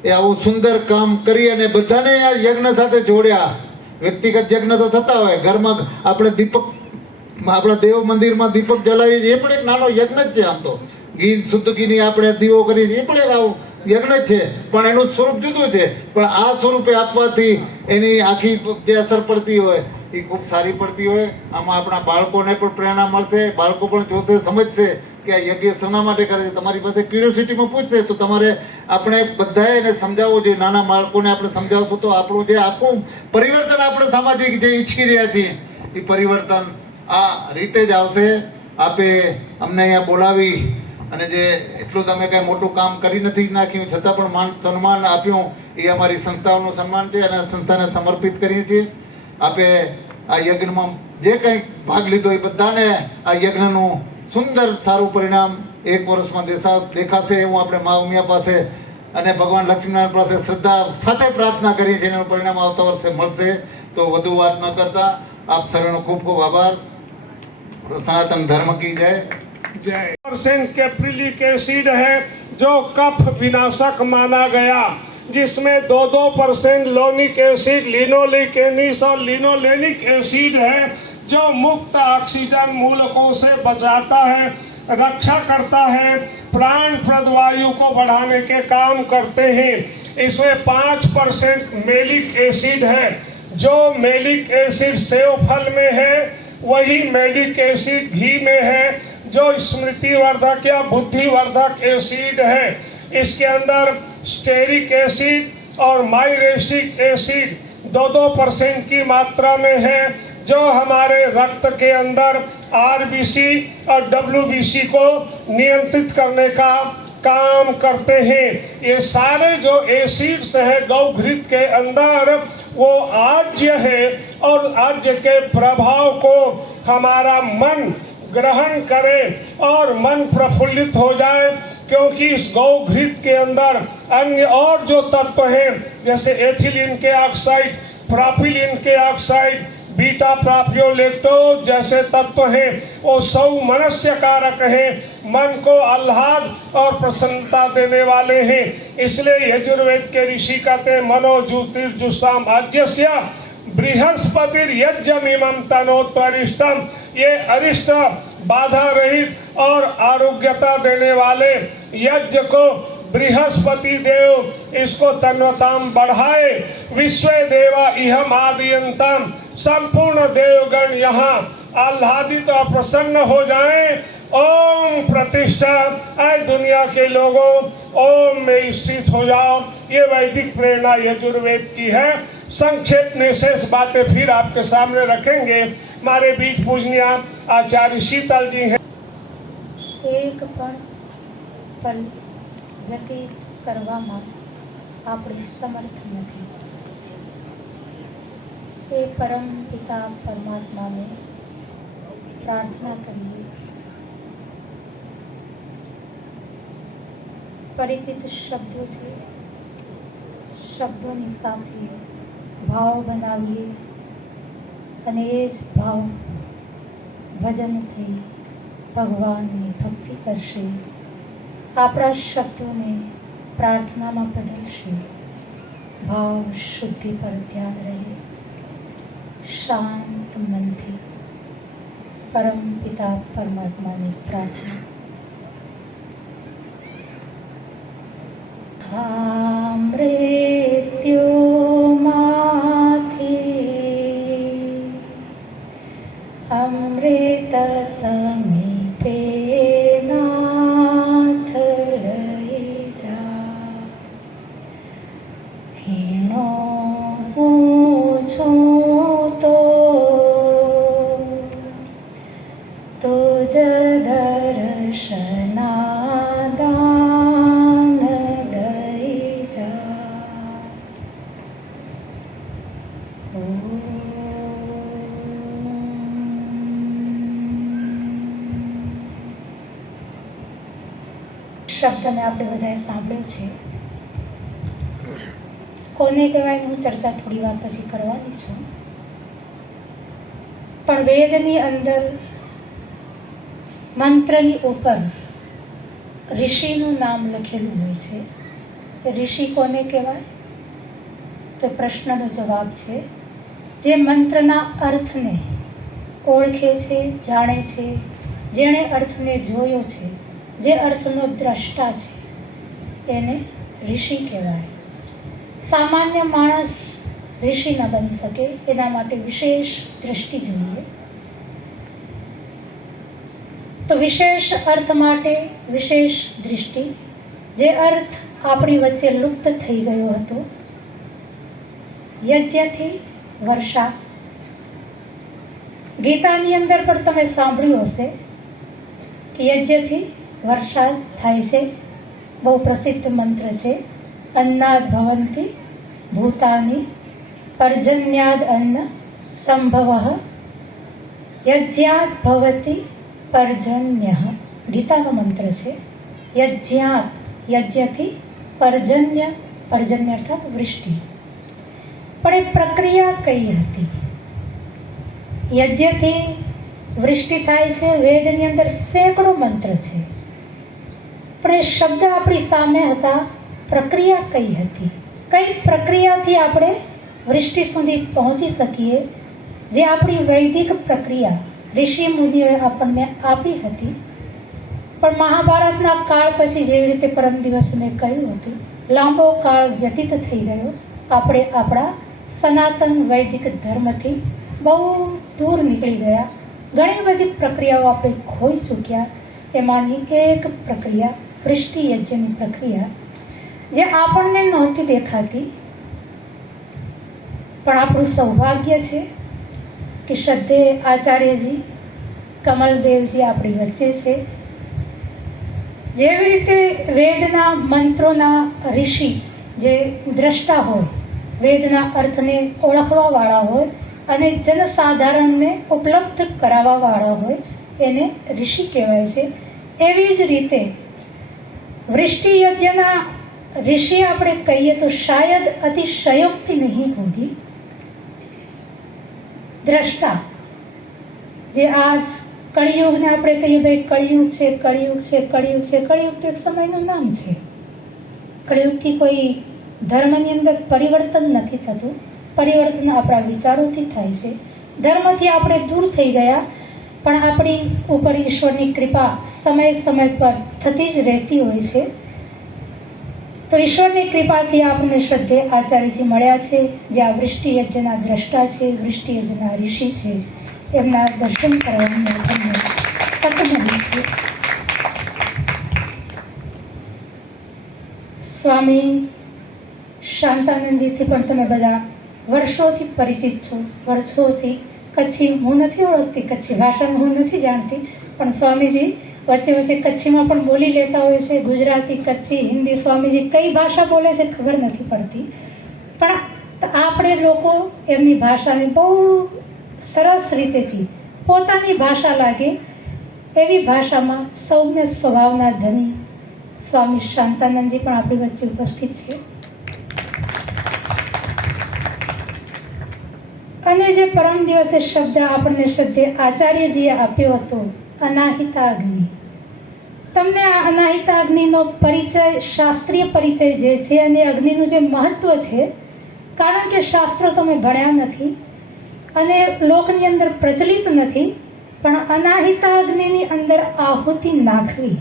એ આવું સુંદર કામ કરી અને બધાને આ યજ્ઞ સાથે જોડ્યા. વ્યક્તિગત યજ્ઞ તો થતા હોય, ઘરમાં આપણે દીપક, આપણા દેવ મંદિરમાં દીપક જલાવીએ છીએ, એ પણ એક નાનો યજ્ઞ જ છે. આમ તો ઘી, શુદ્ધ ઘીની આપણે દીવો કરીએ છીએ, એ પણ એક આવું યજ્ઞ જ છે, પણ એનું સ્વરૂપ જુદું છે. પણ આ સ્વરૂપે આપવાથી એની આખી જે અસર પડતી હોય એ ખૂબ સારી પડતી હોય. આમાં આપણા બાળકોને પણ પ્રેરણા મળશે, બાળકો પણ જોશે, સમજશે કે આ યજ્ઞ શેના માટે કરે છે. તમારી પાસે ક્યુરિયોસિટીમાં પૂછશે તો તમારે આપણે બધાએ એને સમજાવવું જોઈએ. નાના બાળકોને આપણે સમજાવશું તો આપણું જે આખું પરિવર્તન આપણે સામાજિક જે ઈચ્છી રહ્યા છીએ એ પરિવર્તન આ રીતે જ આવશે. આપે અમને અહીંયા બોલાવી અને જે એટલું તમે કંઈ મોટું કામ કરી નથી નાખ્યું છતાં પણ માન સન્માન આપ્યું, એ અમારી સંસ્થાઓનું સન્માન છે અને સંસ્થાને સમર્પિત કરીએ છીએ. આપે આ યજ્ઞમાં જે કંઈ ભાગ લીધો એ બધાને આ યજ્ઞનું સુંદર સારું પરિણામ 1 વર્ષમાં દેખાશે એવું આપણે મા ઉમિયા પાસે અને ભગવાન લક્ષ્મીનારાયણ પાસે શ્રદ્ધા સાથે પ્રાર્થના કરીએ છીએ. એનું પરિણામ આવતા વર્ષે મળશે. તો વધુ વાત ન કરતા આપ સર્વેનો ખૂબ ખૂબ આભાર. सनातन धर्म की जय. 1% कैप्रिलिक एसिड है जो कफ विनाशक माना गया, जिसमें 2% लोनिक एसिड, लिनोलिक एसिड और लिनोलेनिक एसिड है जो मुक्त ऑक्सीजन मूलकों से बचाता है, रक्षा करता है, प्राणप्रद वायु को बढ़ाने के काम करते हैं. इसमें 5% मेलिक एसिड है. जो मेलिक एसिड सेव फल में है वही मेलिक एसिड घी में है, जो स्मृति वर्धक या बुद्धिवर्धक एसिड है. इसके अंदर स्टेरिक एसिड और माइरेसिक एसिड 2% की मात्रा में है, जो हमारे रक्त के अंदर आरबीसी और डब्ल्यूबीसी को नियंत्रित करने का काम करते हैं. ये सारे जो एसिड्स है गौघृत के अंदर वो आज्य है और आज्य के प्रभाव को हमारा मन ग्रहण करे और मन प्रफुल्लित हो जाए, क्योंकि इस गौघृत के अंदर अन्य और जो तत्व हैं जैसे एथिलीन के ऑक्साइड, प्रोपिलीन के ऑक्साइड, बीटा प्रोपियोलेक्टोज जैसे तत्व हैं, वो सौमनस्य कारक हैं, मन को आह्लाद और प्रसन्नता देने वाले हैं. इसलिए यजुर्वेद के ऋषि कहते हैं मनो ज्योतिर्जुषाम आज्यस्य बृहस्पतिर्यज्ञमिमं तनोत्वरिष्टम. ये अरिष्ट, बाधा रहित और आरोग्यता देने वाले यज्ञ को बृहस्पति देव इसको तन्वताम बढ़ाए. विश्व देवा इहम आदियंतम. संपूर्ण देवगण यहाँ आह्लादित और प्रसन्न हो जाएं. ओम प्रतिष्ठा. ऐ दुनिया के लोगों ओम में स्थित हो जाओ. ये वैदिक प्रेरणा यजुर्वेद की है. संक्षेप में शेष बातें फिर आपके सामने रखेंगे. हमारे बीच पूजनीय आचार्य शीतल जी हैं. एक पल व्यतीत કરવામાં આપણે સમર્થ નથી. એ પરમ પિતા પરમાત્માને પ્રાર્થના કરીએ. પરિચિત શબ્દો છે, શબ્દોની સાથે ભાવ બનાવીએ અને એ જ ભાવ ભજનથી ભગવાનની ભક્તિ કરશે. આપણા શબ્દોને પ્રાર્થનામાં બદલશે. ભાવ શુદ્ધિ પર ધ્યાન રહે. શાંત મનથી પરમ પિતા પરમાત્માની પ્રાર્થના. મૃત્યુમાંથી અમૃત સમીપે નાથ લઈ જા. હે શબ્દને આપણે બધાએ સાંભળ્યો છે. કોને કહેવાય હું ચર્ચા થોડી વાર પછી કરવાની છું. પણ વેદની અંદર મંત્રની ઉપર ઋષિનું નામ લખેલું હોય છે. એ ઋષિ કોને કહેવાય? તો પ્રશ્નનો જવાબ છે જે મંત્રના અર્થને ઓળખે છે, જાણે છે, જેણે અર્થને જોયો છે, જે અર્થનો દ્રષ્ટા છે, એને ઋષિ કહેવાય. સામાન્ય માણસ ઋષિ ન બની શકે, એના માટે વિશેષ દૃષ્ટિ જોઈએ. તો વિશેષ અર્થ માટે વિશેષ દૃષ્ટિ. જે અર્થ આપણી વચ્ચે લુપ્ત થઈ ગયો હતો, યજ્ઞથી વર્ષા. ગીતાની અંદર પણ તમે સાંભળ્યું હશે કે યજ્ઞથી વરસાદ થાય છે. બહુ પ્રસિદ્ધ મંત્ર છે. અન્નાદ ભવંતી ભૂતાની પર્જન્યાદ અન્ન સંભવ યજ્ઞાત ભવતી પર્જન્ય. ગીતાનો મંત્ર છે. યજ્ઞાત, યજ્ઞથી પર્જન્ય, પર્જન્ય અર્થાત વૃષ્ટિ. પણ એ પ્રક્રિયા કઈ હતી? યજ્ઞથી વૃષ્ટિ થાય છે. વેદની અંદર સેંકડો મંત્ર છે, પણ એ શબ્દ આપણી સામે હતા. પ્રક્રિયા કઈ હતી? કઈ પ્રક્રિયાથી આપણે વૃષ્ટિ સુધી પહોંચી શકીએ? જે આપણી વૈદિક પ્રક્રિયા ઋષિ મુનિઓએ આપણને આપી હતી. પણ મહાભારતના કાળ પછી જેવી રીતે પરમ દિવસ મેં કહ્યું હતું, લાંબો કાળ વ્યતીત થઈ ગયો. આપણે આપણા સનાતન વૈદિક ધર્મથી બહુ દૂર નીકળી ગયા. ઘણી બધી પ્રક્રિયાઓ આપણે ખોઈ ચૂક્યા. એમાંની એક પ્રક્રિયા વૃષ્ટિ યજ્ઞની પ્રક્રિયા, જે આપણને નહોતી દેખાતી. પણ આપણું સૌભાગ્ય છે કે શ્રદ્ધેય આચાર્યજી કમલદેવજી આપણી વચ્ચે છે. જેવી રીતે વેદના મંત્રોના ઋષિ, જે દ્રષ્ટા હોય, વેદના અર્થને ઓળખવાવાળા હોય અને જનસાધારણને ઉપલબ્ધ કરાવવાવાળા હોય, એને ઋષિ કહેવાય છે. એવી જ રીતે વૃષ્ટિ યજ્ઞના ऋषि આપણે કહીએ તો શાયદ અતિશયોક્તિ નહીં હોગી. દ્રષ્ટા, જે આજ કળિયુગને આપણે કહીએ ભાઈ કળિયુગ છે, કળિયુગ છે, કળિયુગ છે. કળિયુગ તો એક સમયનું નામ છે. કળિયુગથી કોઈ ધર્મની અંદર પરિવર્તન નથી થતું. પરિવર્તન આપણા વિચારોથી થાય છે. ધર્મથી આપણે દૂર થઈ ગયા, પણ આપણી ઉપર ઈશ્વરની કૃપા સમય સમય પર થતી જ રહેતી હોય છે. તો ઈશ્વરની કૃપાથી આપણને શ્રદ્ધેય આચાર્યજી મળ્યા છે, જે આ વૃષ્ટિ યજ્ઞના દ્રષ્ટા છે, વૃષ્ટિ યજ્ઞના ઋષિ છે. એમના દર્શન કરવાની આપણને તક મળી છે. સ્વામી શાંતાનંદજીથી પણ તમે બધા વર્ષોથી પરિચિત છો. વર્ષોથી કચ્છી હું નથી ઓળખતી, કચ્છી ભાષામાં હું નથી જાણતી, પણ સ્વામીજી વચ્ચે વચ્ચે કચ્છીમાં પણ બોલી લેતા હોય છે. ગુજરાતી, કચ્છી, હિન્દી. સ્વામીજી કઈ ભાષા બોલે છે ખબર નથી પડતી, પણ આપણે લોકો એમની ભાષાને બહુ સરસ રીતેથી પોતાની ભાષા લાગે એવી ભાષામાં સૌમ્ય સ્વભાવના ધની સ્વામી શાંતાનંદજી પણ આપણી વચ્ચે ઉપસ્થિત છે. અને જે પરમ દિવસે શબ્દ આપણને શ્રદ્ધેય આચાર્યજીએ આપ્યો હતો, અનાહિતાગ્નિ. તમને આ અનાહિતાગ્નિનો પરિચય, શાસ્ત્રીય પરિચય જે છે, અને અગ્નિનું જે મહત્વ છે, કારણ કે શાસ્ત્રો તમે ભણ્યા નથી અને લોકની અંદર પ્રચલિત નથી, પણ અનાહિતાગ્નિની અંદર આહુતિ નાખવી,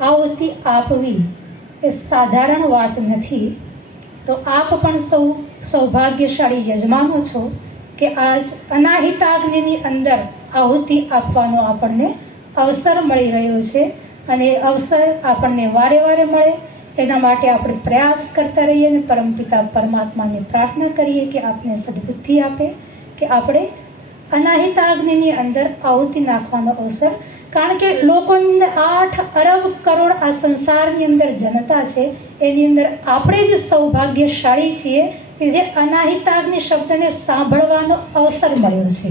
આહુતિ આપવી એ સાધારણ વાત નથી. તો આપ પણ સૌ સૌભાગ્યશાળી યજમાનો છો કે આજ અનાહિતાગ્નિની અંદર આહુતિ આપવાનો આપણને અવસર મળી રહ્યો છે. અને એ અવસર આપણને વારે વારે મળે એના માટે આપણે પ્રયાસ કરતા રહીએ અને પરમપિતા પરમાત્માને પ્રાર્થના કરીએ કે આપને સદબુદ્ધિ આપે, કે આપણે અનાહિતાગ્નિની અંદર આહુતિ નાખવાનો અવસર. કારણ કે લોકોની 8 અરબ કરોડ આ સંસારની અંદર જનતા છે, એની અંદર આપણે જ સૌભાગ્યશાળી છીએ કે જે અનાહિતાગ્નિ શબ્દને સાંભળવાનો અવસર મળ્યો છે.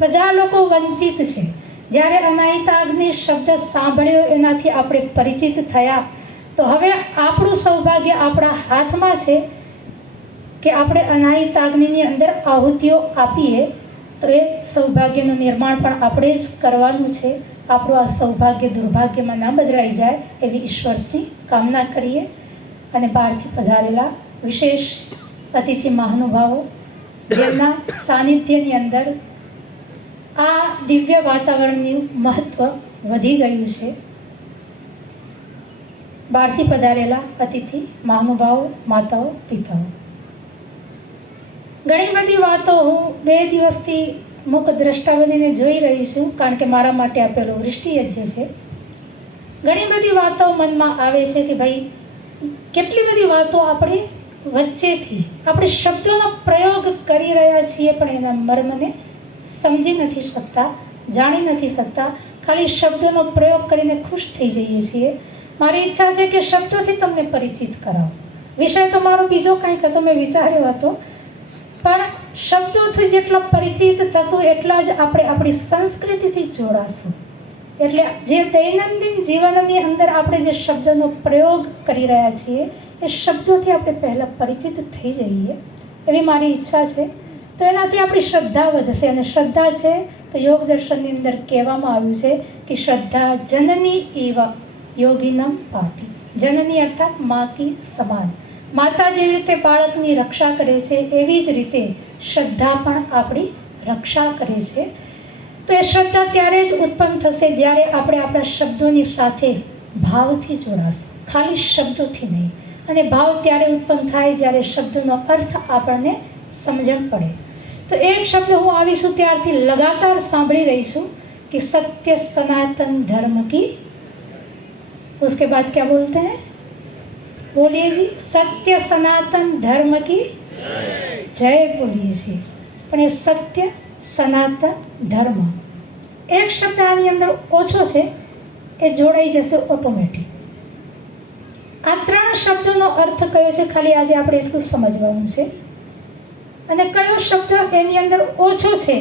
બધા લોકો વંચિત છે. જ્યારે અનાહિતાગ્નિ શબ્દ સાંભળ્યો, એનાથી આપણે પરિચિત થયા, તો હવે આપણું સૌભાગ્ય આપણા હાથમાં છે કે આપણે અનાહિતાગ્નિની અંદર આહુતિઓ આપીએ તો એ સૌભાગ્યનું નિર્માણ પણ આપણે જ કરવાનું છે. આપણું આ સૌભાગ્ય દુર્ભાગ્યમાં ના બદલાઈ જાય એવી ઈશ્વરથી કામના કરીએ. અને બહારથી પધારેલા વિશેષ અતિથિ મહાનુભાવો, જેમના સાનિધ્યની અંદર આ દિવ્ય વાતાવરણનું મહત્વ વધી ગયું છે. બહારથી પધારેલા અતિથિ મહાનુભાવો, માતાઓ, પિતાઓ, ઘણી બધી વાતો હું 2 દિવસથી મુખ દ્રષ્ટા બનીને જોઈ રહી છું, કારણ કે મારા માટે આપેલો વૃષ્ટિયજ્ઞ છે. ઘણી બધી વાતો મનમાં આવે છે કે ભાઈ કેટલી બધી વાતો આપણે વચ્ચેથી આપણે શબ્દોનો પ્રયોગ કરી રહ્યા છીએ, પણ એના મર્મને સમજી નથી શકતા, જાણી નથી શકતા. ખાલી શબ્દોનો પ્રયોગ કરીને ખુશ થઈ જઈએ છીએ. મારી ઈચ્છા છે કે શબ્દોથી તમને પરિચિત કરાવો. વિષય તો મારો બીજો કંઈક હતો, મેં વિચાર્યો હતો, પણ શબ્દોથી જેટલા પરિચિત થશું એટલા જ આપણે આપણી સંસ્કૃતિથી જોડાશું. એટલે જે દૈનંદિન જીવનની અંદર આપણે જે શબ્દનો પ્રયોગ કરી રહ્યા છીએ એ શબ્દોથી આપણે પહેલાં પરિચિત થઈ જઈએ એવી મારી ઈચ્છા છે. તો એનાથી આપણી શ્રદ્ધા વધશે. અને શ્રદ્ધા છે તો યોગ દર્શનની અંદર કહેવામાં આવ્યું છે કે શ્રદ્ધા જનની એવ યોગીનમ પાતિ. જનની અર્થાત મા કી સમાન. માતા જેવી રીતે બાળકની રક્ષા કરે છે એવી જ રીતે શ્રદ્ધા પણ આપણી રક્ષા કરે છે. તો એ શ્રદ્ધા ત્યારે જ ઉત્પન્ન થશે જ્યારે આપણે આપણા શબ્દોની સાથે ભાવથી જોડાશું, ખાલી શબ્દોથી નહીં. અને ભાવ ત્યારે ઉત્પન્ન થાય જ્યારે શબ્દનો અર્થ આપણને સમજણ પડે. તો એક શબ્દ હું આવીશું ત્યારથી લગાતાર સાંભળી રહીશું कि सत्य सनातन धर्म की, उसके बाद क्या बोलते हैं, बोलिए जी, सत्य सनातन धर्म की जय बोलिए जी. પણ એ સત્ય સનાતન ધર્મ એક શબ્દ આની અંદર ઓછો છે, એ જોડાઈ જશે ઓટોમેટિક. આ 3 શબ્દોનો અર્થ કયો છે ખાલી આજે આપણે એટલું સમજવાનું છે. અને કયો શબ્દ એની અંદર ઓછો છે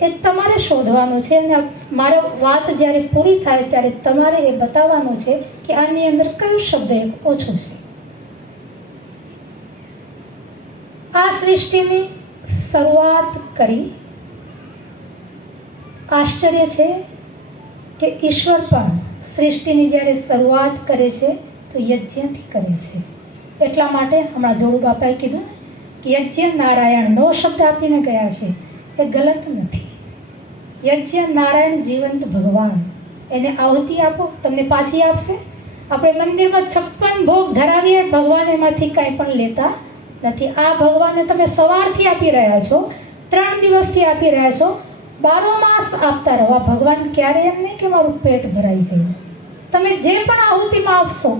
એ તમારે શોધવાનું છે. અને મારો વાત જ્યારે પૂરી થાય ત્યારે તમારે એ બતાવવાનું છે કે આની અંદર કયો શબ્દ એક ઓછો છે. આ સૃષ્ટિની શરૂઆત કરી. આશ્ચર્ય છે કે ઈશ્વર પણ સૃષ્ટિની જ્યારે શરૂઆત કરે છે તો યજ્ઞથી કરે છે. એટલા માટે હમણાં ધોળુ બાપાએ કીધું કે યજ્ઞ નારાયણનો શબ્દ આપીને ગયા છે, એ ગલત નથી. યજ્ઞ નારાયણ જીવંત ભગવાન, એને આહુતિ આપો તમને પાછી આપશે. આપણે મંદિરમાં 56 ભોગ ધરાવીએ, ભગવાન એમાંથી કાંઈ પણ લેતા નથી. આ ભગવાનને તમે સવારથી આપી રહ્યા છો, 3 દિવસથી આપી રહ્યા છો, 12 માસ આપતા રહો. ભગવાન ક્યારે એમ નહીં કે મારું પેટ ભરાઈ ગયું. તમે જે પણ આહુતિમાં આપશો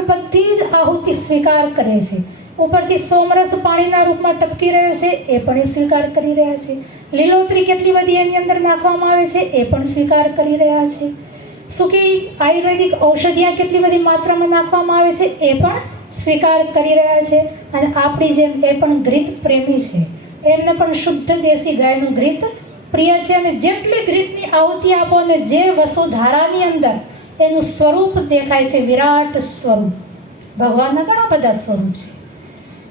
એ બધી જ આહુતિ સ્વીકાર કરે છે. ઉપરથી સોમરસ પાણીના રૂપમાં ટપકી રહ્યો છે, એ પણ એ સ્વીકાર કરી રહ્યા છે. લીલોતરી કેટલી બધી એની અંદર નાખવામાં આવે છે, એ પણ સ્વીકાર કરી રહ્યા છે. સૂકી આયુર્વેદિક ઔષધિયા કેટલી બધી માત્રામાં નાખવામાં આવે છે, એ પણ સ્વીકાર કરી રહ્યા છે. અને આપણી જેમ એ પણ ઘૃત પ્રેમી છે, એમને પણ શુદ્ધ દેશી ગાયનું ઘૃત પ્રિય છે. અને જેટલી ઘૃતની આહુતિ આપો અને જે વસુધારાની અંદર એનું સ્વરૂપ દેખાય છે, વિરાટ સ્વરૂપ, ભગવાનના ઘણા બધા સ્વરૂપ છે.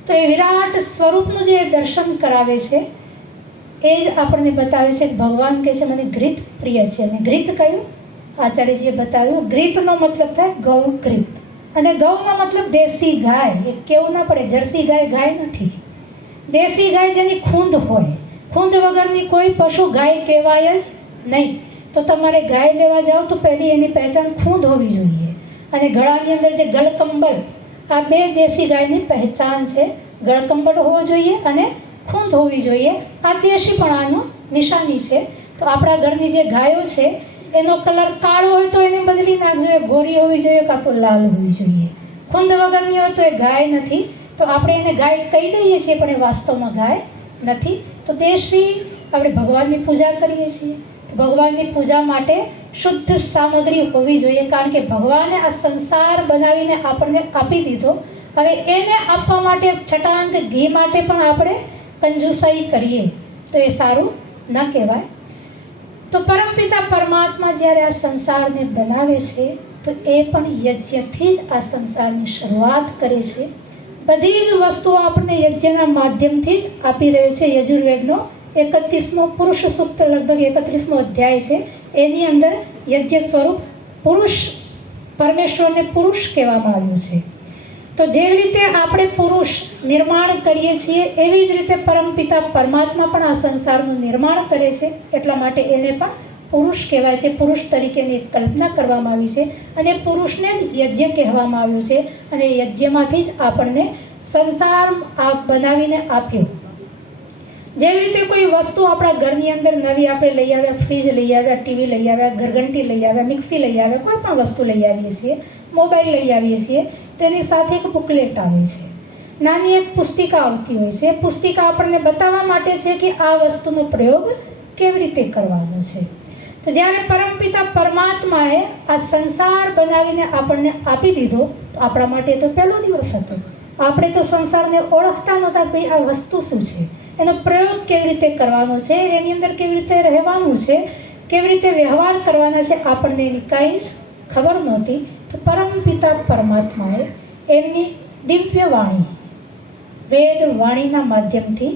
તો એ વિરાટ સ્વરૂપનું જે દર્શન કરાવે છે એ જ આપણને બતાવે છે કે ભગવાન કહે છે મને ઘૃત પ્રિય છે. અને ઘૃત કયું આચાર્યજીએ બતાવ્યું, ઘૃતનો મતલબ થાય ગૌ ઘૃત. અને ગૌનો મતલબ દેશી ગાય. એ કેવું ના પડે, જર્સી ગાય ગાય નથી. દેશી ગાય જેની ખૂંદ હોય, ખૂંદ વગરની કોઈ પશુ ગાય કહેવાય જ નહીં. તો તમારે ગાય લેવા જાઓ તો પહેલી એની પહેચાન ખૂંદ હોવી જોઈએ. અને ગળાની અંદર જે ગળકંબળ, આ 2 દેશી ગાયની પહેચાન છે. ગળકંબળ હોવો જોઈએ અને ખૂંદ હોવી જોઈએ. આ દેશીપણાનું નિશાની છે. તો આપણા ઘરની જે ગાયો છે એનો કલર કાળો હોય તો એને બદલી નાખજો, ગોરી હોવી જોઈએ કાં તો લાલ હોવી જોઈએ. ખૂંદ વગરની હોય તો એ ગાય નથી. તો આપણે એને ગાય કહી દઈએ છીએ પણ એ વાસ્તવમાં ગાય નથી. તો દેશી આપણે ભગવાનની પૂજા કરીએ છીએ, તો ભગવાનની પૂજા માટે શુદ્ધ સામગ્રી હોવી જોઈએ. કારણ કે ભગવાને આ સંસાર બનાવીને આપણને આપી દીધો. હવે એને આપવા માટે છટાંક ઘી માટે પણ આપણે કંજુસાઈ કરીએ તો એ સારું ન કહેવાય. તો પરમપિતા પરમાત્મા જ્યારે આ સંસારને બનાવે છે તો એ પણ યજ્ઞથી જ આ સંસારની શરૂઆત કરે છે. બધી જ વસ્તુઓ આપણને યજ્ઞના માધ્યમથી જ આપી રહ્યો છે. યજુર્વેદનો 31મો પુરુષ સૂક્ત લગભગ 31મો અધ્યાય છે. એની અંદર યજ્ઞ સ્વરૂપ પુરુષ, પરમેશ્વરને પુરુષ કહેવામાં આવ્યું છે. તો જેવી રીતે આપણે પુરુષ નિર્માણ કરીએ છીએ એવી જ રીતે પરમપિતા પરમાત્મા પણ આ સંસારનું નિર્માણ કરે છે. એટલા માટે એને પણ પુરુષ કહેવાય છે. પુરુષ તરીકેની એક કલ્પના કરવામાં આવી છે અને પુરુષને જ યજ્ઞ કહેવામાં આવ્યું છે. અને યજ્ઞમાંથી જ આપણને સંસાર બનાવીને આપ્યો. જેવી રીતે કોઈ વસ્તુ આપણા ઘરની અંદર નવી આપણે લઈ આવ્યા, ફ્રીજ લઈ આવ્યા, ટીવી લઈ આવ્યા, ઘરઘંટી લઈ આવ્યા, મિક્સી લઈ આવ્યા, કોઈ પણ વસ્તુ લઈ આવીએ છીએ, મોબાઈલ લઈ આવીએ છીએ, તેની સાથે એક બુકલેટ આવે છે, નાની એક પુસ્તિકા આવતી હોય છે. પુસ્તિકા આપણને બતાવવા માટે છે કે આ વસ્તુનો પ્રયોગ કેવી રીતે કરવાનો છે. તો જ્યારે પરમપિતા પરમાત્માએ આ સંસાર બનાવીને આપણને આપી દીધો તો આપણા માટે તો પહેલો દિવસ હતો. આપણે તો સંસારને ઓળખતા નહોતા કે ભાઈ આ વસ્તુ શું છે, એનો પ્રયોગ કેવી રીતે કરવાનો છે, એની અંદર કેવી રીતે રહેવાનું છે, કેવી રીતે વ્યવહાર કરવાના છે, આપણને એની કાંઈ જ ખબર નહોતી. તો પરમપિતા પરમાત્માએ એમની દિવ્ય વાણી, વેદ વાણીના માધ્યમથી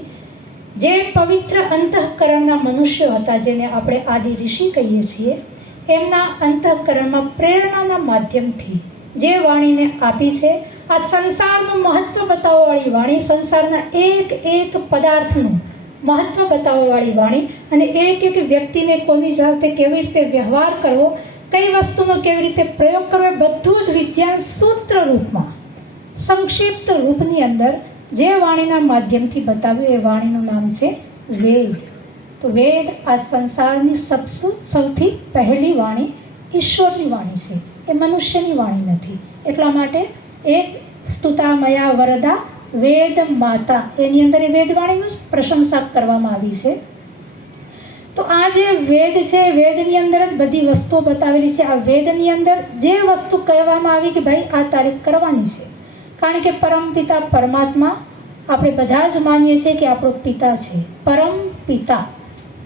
જે પવિત્ર અંતઃકરણના મનુષ્યો હતા, જેને આપણે આદિ ઋષિ કહીએ છીએ, એમના અંતઃકરણમાં પ્રેરણાના માધ્યમથી જે વાણીને આપી છે, આ સંસારનું મહત્વ બતાવવાવાળી વાણી, સંસારના એક એક પદાર્થનું મહત્વ બતાવવાવાળી વાણી અને એક એક વ્યક્તિને કોની સાથે કેવી રીતે વ્યવહાર કરવો, કઈ વસ્તુનો કેવી રીતે પ્રયોગ કરવો, એ બધું જ વિજ્ઞાન સૂત્ર રૂપમાં, સંક્ષિપ્ત રૂપની અંદર જે વાણીના માધ્યમથી બતાવ્યું એ વાણીનું નામ છે વેદ. તો વેદ આ સંસારની સૌથી પહેલી વાણી ઈશ્વરની વાણી છે, એ મનુષ્યની વાણી નથી. એટલા માટે એ સ્તુતામયા વરદા વેદ માતા, એની અંદર એ વેદવાણીનું જ પ્રશંસા કરવામાં આવી છે. તો આ જે વેદ છે, વેદની અંદર જ બધી વસ્તુઓ બતાવેલી છે. આ વેદની અંદર જે વસ્તુ કહેવામાં આવી કે ભાઈ આ તારીખ કરવાની છે, કારણ કે પરમપિતા પરમાત્મા આપણે બધા જ માનીએ છીએ કે આપણો પિતા છે. પરમ પિતા,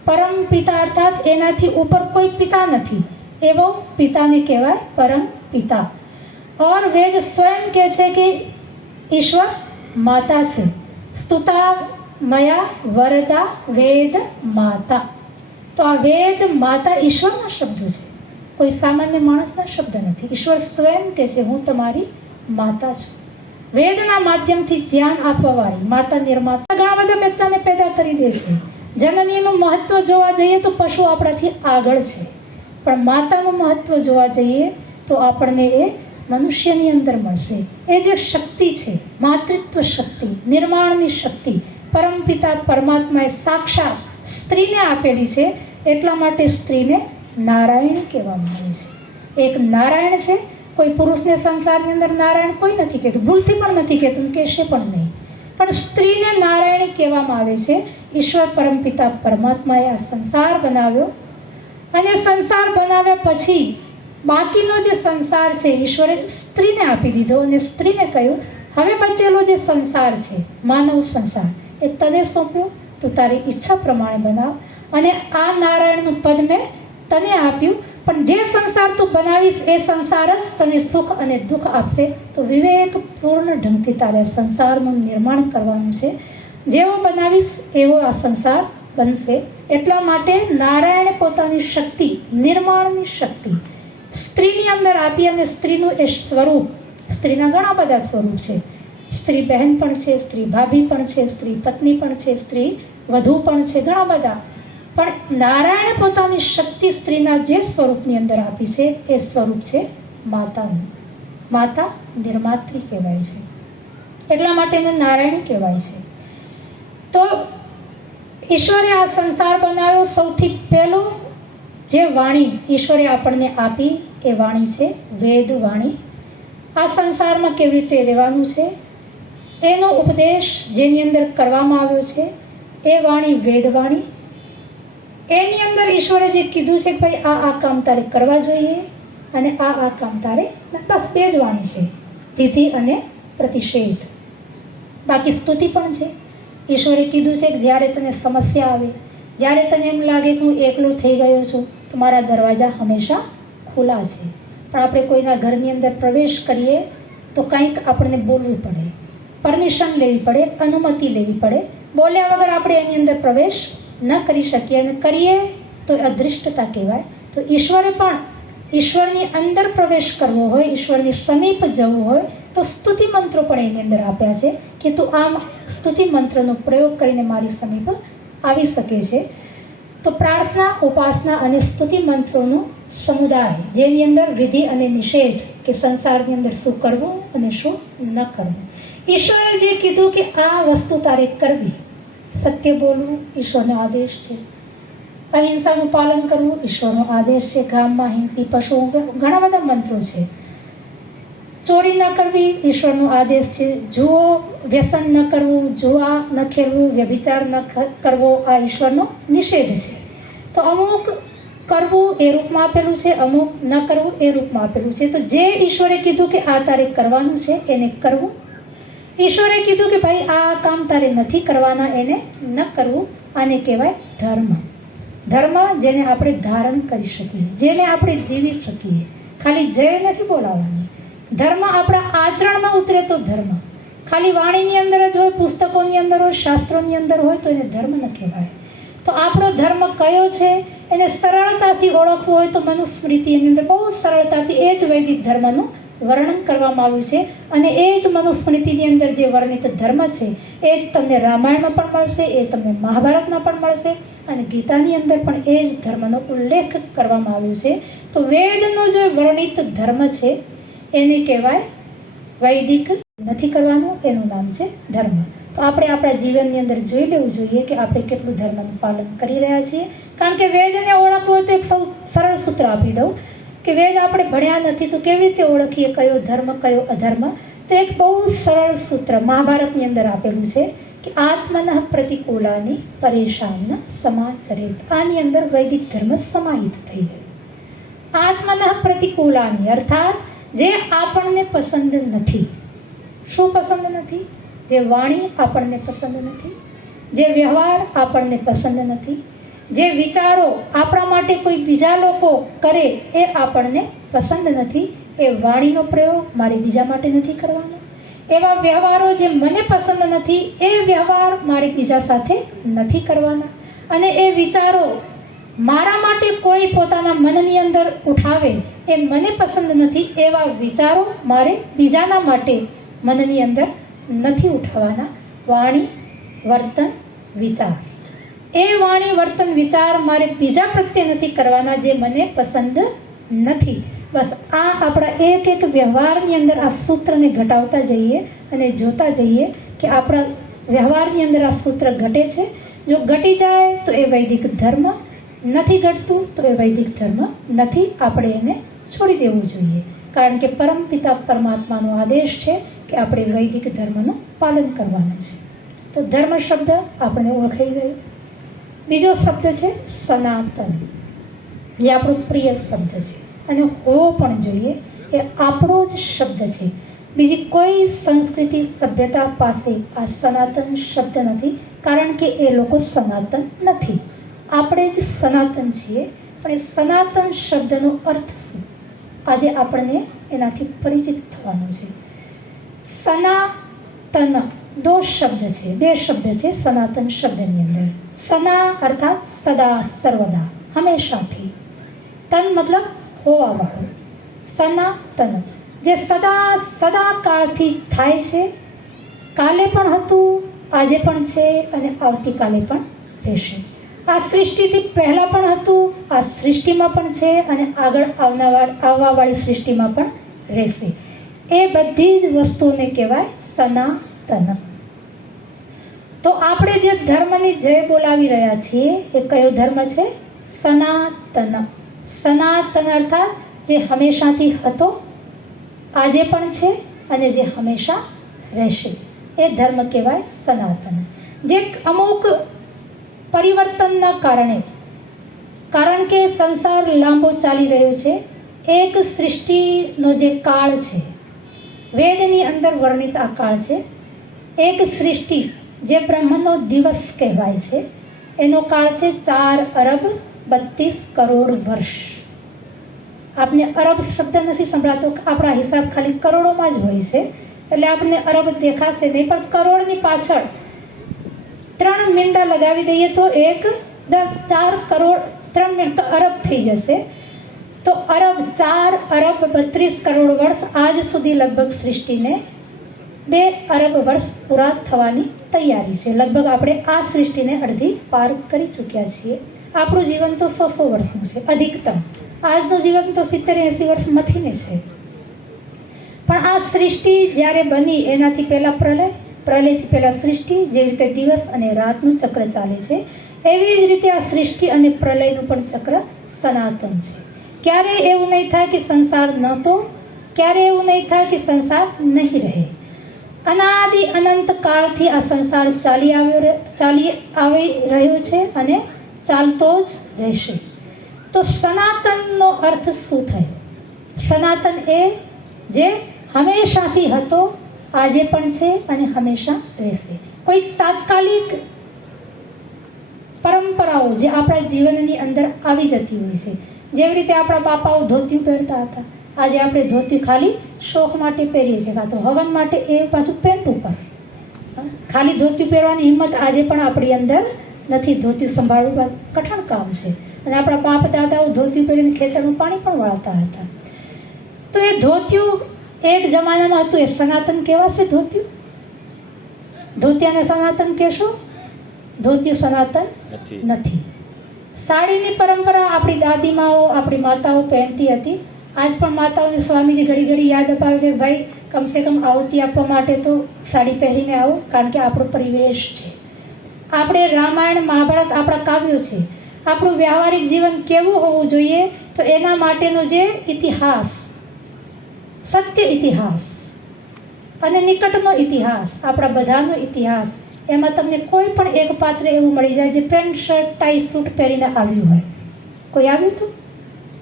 પરમ પિતા અર્થાત એનાથી ઉપર કોઈ પિતા નથી, એવો પિતાને કહેવાય પરમ પિતા. और वेद स्वयं કહે છે કે ઈશ્વર માતા છે. સ્તુતા મયા વરદા વેદ માતા. તો આ વેદ માતા ઈશ્વરના શબ્દો છે, કોઈ સામાન્ય માણસના શબ્દ નથી. ઈશ્વર સ્વયં કહે છે હું તમારી માતા છું. વેદના માધ્યમથી જ્ઞાન આપવાવાળી માતા નિર્માતા ઘણા બધા બચ્ચાને પેદા કરી દે છે. જનનીનું મહત્વ જોવા જઈએ તો પશુ આપણાથી આગળ છે, પણ માતાનું મહત્વ જોવા જઈએ તો આપણને એ મનુષ્યની અંદર મળશે. એ જે શક્તિ છે, માતૃત્વ શક્તિ, નિર્માણની શક્તિ, પરમપિતા પરમાત્માએ સાક્ષાત સ્ત્રીને આપેલી છે. એટલા માટે સ્ત્રીને નારાયણ કહેવામાં આવે છે. એક નારાયણ છે. કોઈ પુરુષને સંસારની અંદર નારાયણ કોઈ નથી કહેતું, ભૂલથી પણ નથી કહેતું, કહેશે પણ નહીં, પણ સ્ત્રીને નારાયણી કહેવામાં આવે છે. ઈશ્વર પરમપિતા પરમાત્માએ આ સંસાર બનાવ્યો અને સંસાર બનાવ્યા પછી બાકીનો જે સંસાર છે ઈશ્વરે સ્ત્રીને આપી દીધો અને સ્ત્રીને કહ્યું હવે બચેલો જે સંસાર છે, માનવ સંસાર, એ તને સોંપ્યો, તો તારી ઈચ્છા પ્રમાણે બનાવ અને આ નારાયણનું પદ મેં તને આપ્યું, પણ જે સંસાર તું બનાવીશ એ સંસાર જ તને સુખ અને દુઃખ આપશે. તો વિવેકપૂર્ણ ઢંગથી તારે સંસારનું નિર્માણ કરવાનું છે. જેવો બનાવીશ એવો આ સંસાર બનશે. એટલા માટે નારાયણે પોતાની શક્તિ, નિર્માણની શક્તિ સ્ત્રીની અંદર આપી અને સ્ત્રીનું એ સ્વરૂપ, સ્ત્રીના ઘણા બધા સ્વરૂપ છે. સ્ત્રી બહેન પણ છે, સ્ત્રી ભાભી પણ છે, સ્ત્રી પત્ની પણ છે, સ્ત્રી વધુ પણ છે, ઘણા બધા. પણ નારાયણે પોતાની શક્તિ સ્ત્રીના જે સ્વરૂપની અંદર આપી છે એ સ્વરૂપ છે માતાનું. માતા નિર્માત્રી કહેવાય છે, એટલા માટે એને નારાયણ કહેવાય છે. તો ઈશ્વરે આ સંસાર બનાવ્યો. સૌથી પહેલો જે વાણી ઈશ્વરે આપણને આપી એ વાણી છે વેદ વાણી. આ સંસારમાં કેવી રીતે રહેવાનું છે એનો ઉપદેશ જેની અંદર કરવામાં આવ્યો છે એ વાણી વેદવાણી. એની અંદર ઈશ્વરે જે કીધું છે કે ભાઈ આ કામ તારે કરવા જોઈએ અને આ કામ તારે, બસ બે જ વાણી છે, વિધિ અને પ્રતિષેધ. બાકી સ્તુતિ પણ છે. ઈશ્વરે કીધું છે કે જ્યારે તને સમસ્યા આવે, જ્યારે તને એમ લાગે કે હું એકલો થઈ ગયો છું તો મારા દરવાજા હંમેશા ખુલ્લા છે. પણ આપણે કોઈના ઘરની અંદર પ્રવેશ કરીએ તો કંઈક આપણને બોલવું પડે, પરમિશન લેવી પડે, અનુમતિ લેવી પડે. બોલ્યા વગર આપણે એની અંદર પ્રવેશ ન કરી શકીએ, અને કરીએ તો અદૃષ્ટતા કહેવાય. તો ઈશ્વરે પણ ઈશ્વરની અંદર પ્રવેશ કરવો હોય, ઈશ્વરની સમીપ જવું હોય તો સ્તુતિ મંત્રો પણ એની અંદર આપ્યા છે કે તું આમ સ્તુતિ મંત્રનો પ્રયોગ કરીને મારી સમીપ આવી શકે છે. તો પ્રાર્થના, ઉપાસના અને સ્તુતિ મંત્રોનું સમુદાય જેની અંદર વિધિ અને નિષેધ કે સંસારની અંદર શું કરવું અને શું ન કરવું. ઈશ્વરે જે કીધું કે આ વસ્તુ તારે કરવી, સત્ય બોલવું ઈશ્વરનો આદેશ છે, અહિંસાનું પાલન કરવું ઈશ્વરનો આદેશ છે, ગામમાં હિંસી પશુઓ, ઘણા બધા મંત્રો છે. ચોરી ન કરવી ઈશ્વરનો આદેશ છે, જુઓ વ્યસન ન કરવું, જુઆ ન ખેલવું, વ્યભિચાર ન કરવો આ ઈશ્વરનો નિષેધ છે. તો અમુક કરવું એ રૂપમાં આપેલું છે, અમુક ન કરવું એ રૂપમાં આપેલું છે. તો જે ઈશ્વરે કીધું કે આ તારે કરવાનું છે એને કરવું, ઈશ્વરે કીધું કે ભાઈ આ કામ તારે નથી કરવાના એને ન કરવું, આને કહેવાય ધર્મ. ધર્મ જેને આપણે ધારણ કરી શકીએ, જેને આપણે જીવી શકીએ. ખાલી જય નથી બોલાવવાની. ધર્મ આપણા આચરણમાં ઉતરે તો ધર્મ. ખાલી વાણીની અંદર જ હોય, પુસ્તકોની અંદર હોય, શાસ્ત્રોની અંદર હોય તો એને ધર્મ ન કહેવાય. તો આપણો ધર્મ કયો છે એને સરળતાથી ઓળખવું હોય તો મનુસ્મૃતિ એની અંદર બહુ સરળતાથી એ જ વૈદિક ધર્મનું વર્ણન કરવામાં આવ્યું છે. અને એ જ મનુસ્મૃતિની અંદર જે વર્ણિત ધર્મ છે એ જ તમને રામાયણમાં પણ મળશે, એ તમને મહાભારતમાં પણ મળશે, અને ગીતાની અંદર પણ એ જ ધર્મનો ઉલ્લેખ કરવામાં આવ્યો છે. તો વેદનો જે વર્ણિત ધર્મ છે એને કહેવાય વૈદિક. નથી કરવાનું એનું નામ છે ધર્મ. તો આપણે આપણા જીવનની અંદર જોઈ લેવું જોઈએ કે આપણે કેટલું ધર્મનું પાલન કરી રહ્યા છીએ. કારણ કે વેદને ઓળખવું હોય તો એક સૌ સરળ સૂત્ર આપી દઉં કે વેદ આપણે ભણ્યા નથી તો કેવી રીતે ઓળખીએ કયો ધર્મ કયો અધર્મ. તો એક બહુ સરળ સૂત્ર મહાભારતની અંદર આપેલું છે કે આત્મનઃ પ્રતિકૂલાની પરેશાન સમાચરેત. આની અંદર વૈદિક ધર્મ સમાહિત થઈ ગયો. આત્મનઃ પ્રતિકૂલાની અર્થાત જે આપણને પસંદ નથી. શું પસંદ નથી? જે વાણી આપણને પસંદ નથી, જે વ્યવહાર આપણને પસંદ નથી, જે વિચારો આપણા માટે કોઈ બીજા લોકો કરે એ આપણને પસંદ નથી, એ વાણીનો પ્રયોગ મારે બીજા માટે નથી કરવાનો. એવા વ્યવહારો જે મને પસંદ નથી એ વ્યવહાર મારે બીજા સાથે નથી કરવાના. અને એ વિચારો મારા માટે કોઈ પોતાના મનની અંદર ઉઠાવે એ મને પસંદ નથી, એવા વિચારો મારે બીજાના માટે મનની અંદર નથી ઉઠાવવાના. વાણી, વર્તન, વિચાર, એ વાણી, વર્તન, વિચાર મારે બીજા પ્રત્યે નથી કરવાના જે મને પસંદ નથી. બસ આ આપણા એક એક વ્યવહારની અંદર આ સૂત્રને ઘટાડતા જઈએ અને જોતા જઈએ કે આપણા વ્યવહારની અંદર આ સૂત્ર ઘટે છે. જો ઘટી જાય તો એ વૈદિક ધર્મ, નથી ઘટતું તો એ વૈદિક ધર્મ નથી. આપણે એને છોડી દેવું જોઈએ. કારણ કે પરમપિતા પરમાત્માનો આદેશ છે કે આપણે વૈદિક ધર્મનું પાલન કરવાનું છે. તો ધર્મ શબ્દ આપણે ઓળખાઈ ગયો. બીજો શબ્દ છે સનાતન. એ આપણો પ્રિય શબ્દ છે અને હોવો પણ જોઈએ. એ આપણો જ શબ્દ છે. બીજી કોઈ સંસ્કૃતિ સભ્યતા પાસે આ સનાતન શબ્દ નથી, કારણ કે એ લોકો સનાતન નથી. આપણે જ સનાતન છીએ. પણ એ સનાતન શબ્દનો અર્થ શું? આજે આપણને એનાથી પરિચિત થવાનું છે. સનાતન દો શબ્દ છે, બે શબ્દ છે સનાતન શબ્દની અંદર. સના અર્થાત સદા સર્વદા, હંમેશાથી. તન મતલબ હોવાવાળું. સનાતન જે સદા કાળથી થાય છે, કાલે પણ હતું, આજે પણ છે અને આવતીકાલે પણ રહેશે. આ સૃષ્ટિથી પહેલાં પણ હતું, આ સૃષ્ટિમાં પણ છે અને આગળ આવવાવાળી સૃષ્ટિમાં પણ રહેશે. એ બધી જ વસ્તુઓને કહેવાય સનાતન. તો આપણે જે ધર્મની જય બોલાવી રહ્યા છીએ એ કયો ધર્મ છે? સનાતન. સનાતન અર્થાત જે હંમેશાથી હતો, આજે પણ છે અને જે હંમેશા રહેશે, એ ધર્મ કહેવાય સનાતન. જે અમુક પરિવર્તનના કારણે, કારણ કે સંસાર લાંબો ચાલી રહ્યો છે, એક સૃષ્ટિનો જે કાળ છે, વેદની અંદર વર્ણિત આ કાળ છે. એક સૃષ્ટિ જે બ્રહ્મનો દિવસ કહેવાય છે એનો કાળ છે 4 અરબ 32 કરોડ વર્ષ. આપને અરબ શબ્દ નથી સંભળાતો, આપણા હિસાબ ખાલી કરોડોમાં જ હોય છે, એટલે આપણને અરબ દેખાશે નહીં, પણ કરોડની પાછળ 3 મીંડા લગાવી દઈએ તો 4 કરોડ 3 અરબ થઈ જશે. તો 4 અરબ 32 કરોડ વર્ષ આજ સુધી લગભગ સૃષ્ટિને 2 અરબ વર્ષ પૂરા થવાની તૈયારી છે. લગભગ આપણે આ સૃષ્ટિને અડધી પાર કરી ચૂક્યા છીએ. આપણું જીવન તો 100 વર્ષનું છે અધિકતમ. આજનું જીવન તો 70-80 વર્ષ મથીને છે. પણ આ સૃષ્ટિ જ્યારે બની એનાથી પહેલાં પ્રલયથી પહેલાં સૃષ્ટિ, જેવી રીતે દિવસ અને રાતનું ચક્ર ચાલે છે, એવી જ રીતે આ સૃષ્ટિ અને પ્રલયનું પણ ચક્ર સનાતન છે. ક્યારેય એવું નહીં થાય કે સંસાર નહોતો, ક્યારેય એવું નહીં થાય કે સંસાર નહીં રહે. અનાદિ અનંત કાળથી આ સંસાર ચાલી આવી રહ્યો છે અને ચાલતો જ રહેશે. તો સનાતનનો અર્થ શું થયો? સનાતન એ જે હંમેશાથી હતો, આજે પણ છે અને હંમેશા રહેશે. કોઈ તાત્કાલિક પરંપરાઓ જે આપણા જીવનની અંદર આવી જતી હોય છે, જેવી રીતે આપણા બાપાઓ ધોતિયું પહેરતા હતા, આજે આપણે ધોતિયું ખાલી શોખ માટે પહેરીએ છીએ, કાં તો હવન માટે, એ પાછું પેન્ટ ઉપર. ખાલી ધોતિયું પહેરવાની હિંમત આજે પણ આપણી અંદર નથી. ધોતિયું સંભાળવું કઠણ કામ છે, અને આપણા બાપ દાદાઓ ધોતિયું પહેરીને ખેતરનું પાણી પણ વાળતા હતા. તો એ ધોતિયું એક જમાનામાં હતું, એ સનાતન કહેવાશે? ધોતિયાને સનાતન કહેશો? ધોતિયું સનાતન નથી. સાડીની પરંપરા આપણી દાદીમાઓ, આપણી માતાઓ પહેરતી હતી. આજ પણ માતાઓને સ્વામીજી ઘડી ઘડી યાદ અપાવે છે, ભાઈ કમસે કમ આવતી આપવા માટે તો સાડી પહેરીને આવો, કારણ કે આપણો પરિવેશ છે. આપણે રામાયણ મહાભારત આપણા કાવ્યો છે. આપણું વ્યવહારિક જીવન કેવું હોવું જોઈએ, તો એના માટેનો જે ઇતિહાસ, સત્ય ઇતિહાસ અને નિકટનો ઇતિહાસ, આપણા બધાનો ઇતિહાસ, એમાં તમને કોઈ પણ એક પાત્ર એવું મળી જાય જે પેન્ટ શર્ટ ટાઈ સૂટ પહેરીને આવ્યું હોય. કોઈ આવ્યું હતું?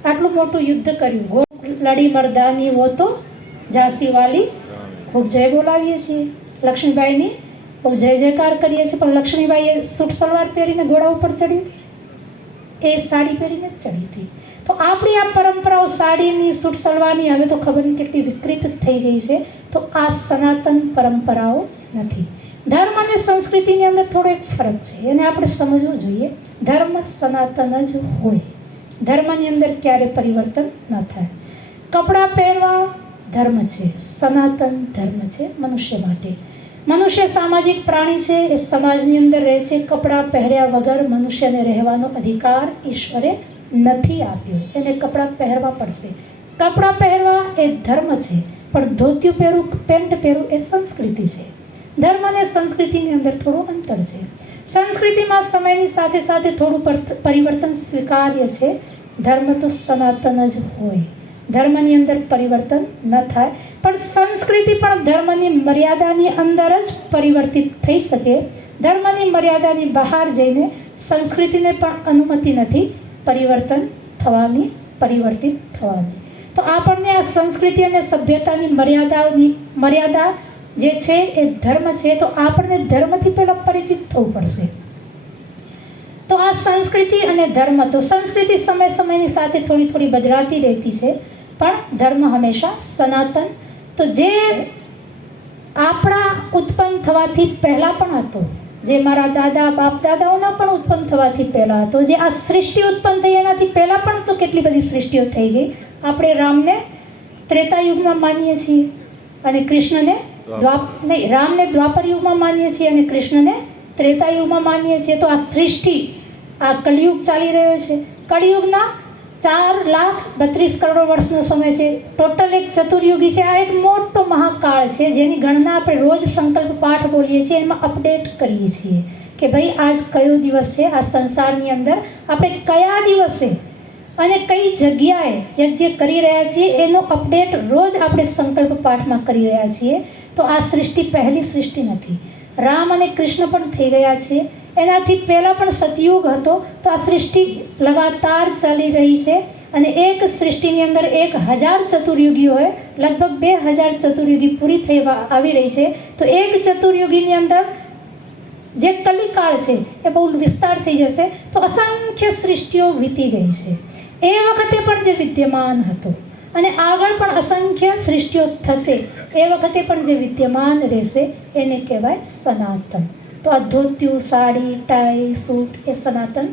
આટલું મોટું યુદ્ધ કર્યું, લડી મર્દાની વો તો ઝાંસી વાલી, ખૂબ જય બોલાવીએ છીએ. લક્ષ્મીબાઈની બહુ જય જયકાર કરીએ છીએ, પણ લક્ષ્મીબાઈએ સૂટ સલવાર પહેરીને ઘોડા ઉપર ચડી હતી? એ સાડી પહેરીને જ ચડી હતી. તો આપણી આ પરંપરાઓ સાડીની, સૂટ સલવારની હવે તો ખબર નહીં કેટલી વિકૃત થઈ ગઈ છે. તો આ સનાતન પરંપરાઓ નથી. ધર્મ અને સંસ્કૃતિની અંદર થોડો એક ફરક છે, એને આપણે સમજવું જોઈએ. ધર્મ સનાતન જ હોય, ધર્મની અંદર ક્યારે પરિવર્તન ન થાય. કપડાં પહેરવા ધર્મ છે, સનાતન ધર્મ છે મનુષ્ય માટે. મનુષ્ય સામાજિક પ્રાણી છે, એ સમાજની અંદર રહે છે. કપડાં પહેર્યા વગર મનુષ્યને રહેવાનો અધિકાર ઈશ્વરે નથી આપ્યો, એને કપડાં પહેરવા પડશે. કપડાં પહેરવા એ ધર્મ છે, પણ ધોતિયું પહેરવું, પેન્ટ પહેરવું એ સંસ્કૃતિ છે. ધર્મ અને સંસ્કૃતિની અંદર થોડું અંતર છે. સંસ્કૃતિમાં સમયની સાથે સાથે થોડું પરિવર્તન સ્વીકાર્ય છે. ધર્મ તો સનાતન જ હોય, ધર્મની અંદર પરિવર્તન ન થાય. પણ સંસ્કૃતિ પણ ધર્મની મર્યાદાની અંદર જ પરિવર્તિત થઈ શકે. ધર્મની મર્યાદાની બહાર જઈને સંસ્કૃતિને પણ અનુમતિ નથી પરિવર્તિત થવાની. તો આપણને આ સંસ્કૃતિ અને સભ્યતાની મર્યાદા જે છે એ ધર્મ છે. તો આપણને ધર્મથી પહેલાં પરિચિત થવું પડશે. તો આ સંસ્કૃતિ અને ધર્મ, તો સંસ્કૃતિ સમયની સાથે થોડી બદલાતી રહેતી છે, પણ ધર્મ હંમેશા સનાતન. તો જે આપણા ઉત્પન્ન થવાથી પહેલાં પણ હતો, જે મારા દાદા બાપ દાદાઓના પણ ઉત્પન્ન થવાથી પહેલાં હતો, જે આ સૃષ્ટિ ઉત્પન્ન થઈ એનાથી પહેલાં પણ તો કેટલી બધી સૃષ્ટિઓ થઈ ગઈ. આપણે રામને ત્રેતાયુગમાં માનીએ છીએ અને કૃષ્ણને રામને દ્વાપર યુગમાં માનીએ છીએ અને કૃષ્ણને ત્રેતાયુગમાં માનીએ છીએ. તો આ સૃષ્ટિ, આ કલિયુગ ચાલી રહ્યો છે. કલિયુગના 4,32 કરોડ વર્ષનો સમય છે. ટોટલ એક ચતુર્યુગી છે. આ એક મોટો મહાકાળ છે, જેની ગણના આપણે રોજ સંકલ્પ પાઠ બોલીએ છીએ, એમાં અપડેટ કરીએ છીએ કે ભાઈ આજ કયો દિવસ છે. આ સંસારની અંદર આપણે કયા દિવસે અને કઈ જગ્યાએ યજ્ઞ કરી રહ્યા છીએ એનો અપડેટ રોજ આપણે સંકલ્પ પાઠમાં કરી રહ્યા છીએ. તો આ સૃષ્ટિ પહેલી સૃષ્ટિ નથી. રામ અને કૃષ્ણ પણ થઈ ગયા છે. એનાથી પહેલાં પણ સતયુગ હતો. તો આ સૃષ્ટિ લગાતાર ચાલી રહી છે અને એક સૃષ્ટિની અંદર 1000 ચતુર્યુગીઓ હોય, લગભગ 2000 ચતુર્યુગી પૂરી થઈ આવી રહી છે. તો એક ચતુર્યુગીની અંદર જે કલિકાળ છે એ બહુ વિસ્તાર થઈ જશે તો અસંખ્ય સૃષ્ટિઓ વીતી ગઈ છે. એ વખતે પણ જે વિદ્યમાન હતું અને આગળ પણ અસંખ્ય સૃષ્ટિઓ થશે, એ વખતે પણ જે વિદ્યમાન રહેશે એને કહેવાય સનાતન. તો આ ધોતિયું, સાડી, ટાઈ, સૂટ એ સનાતન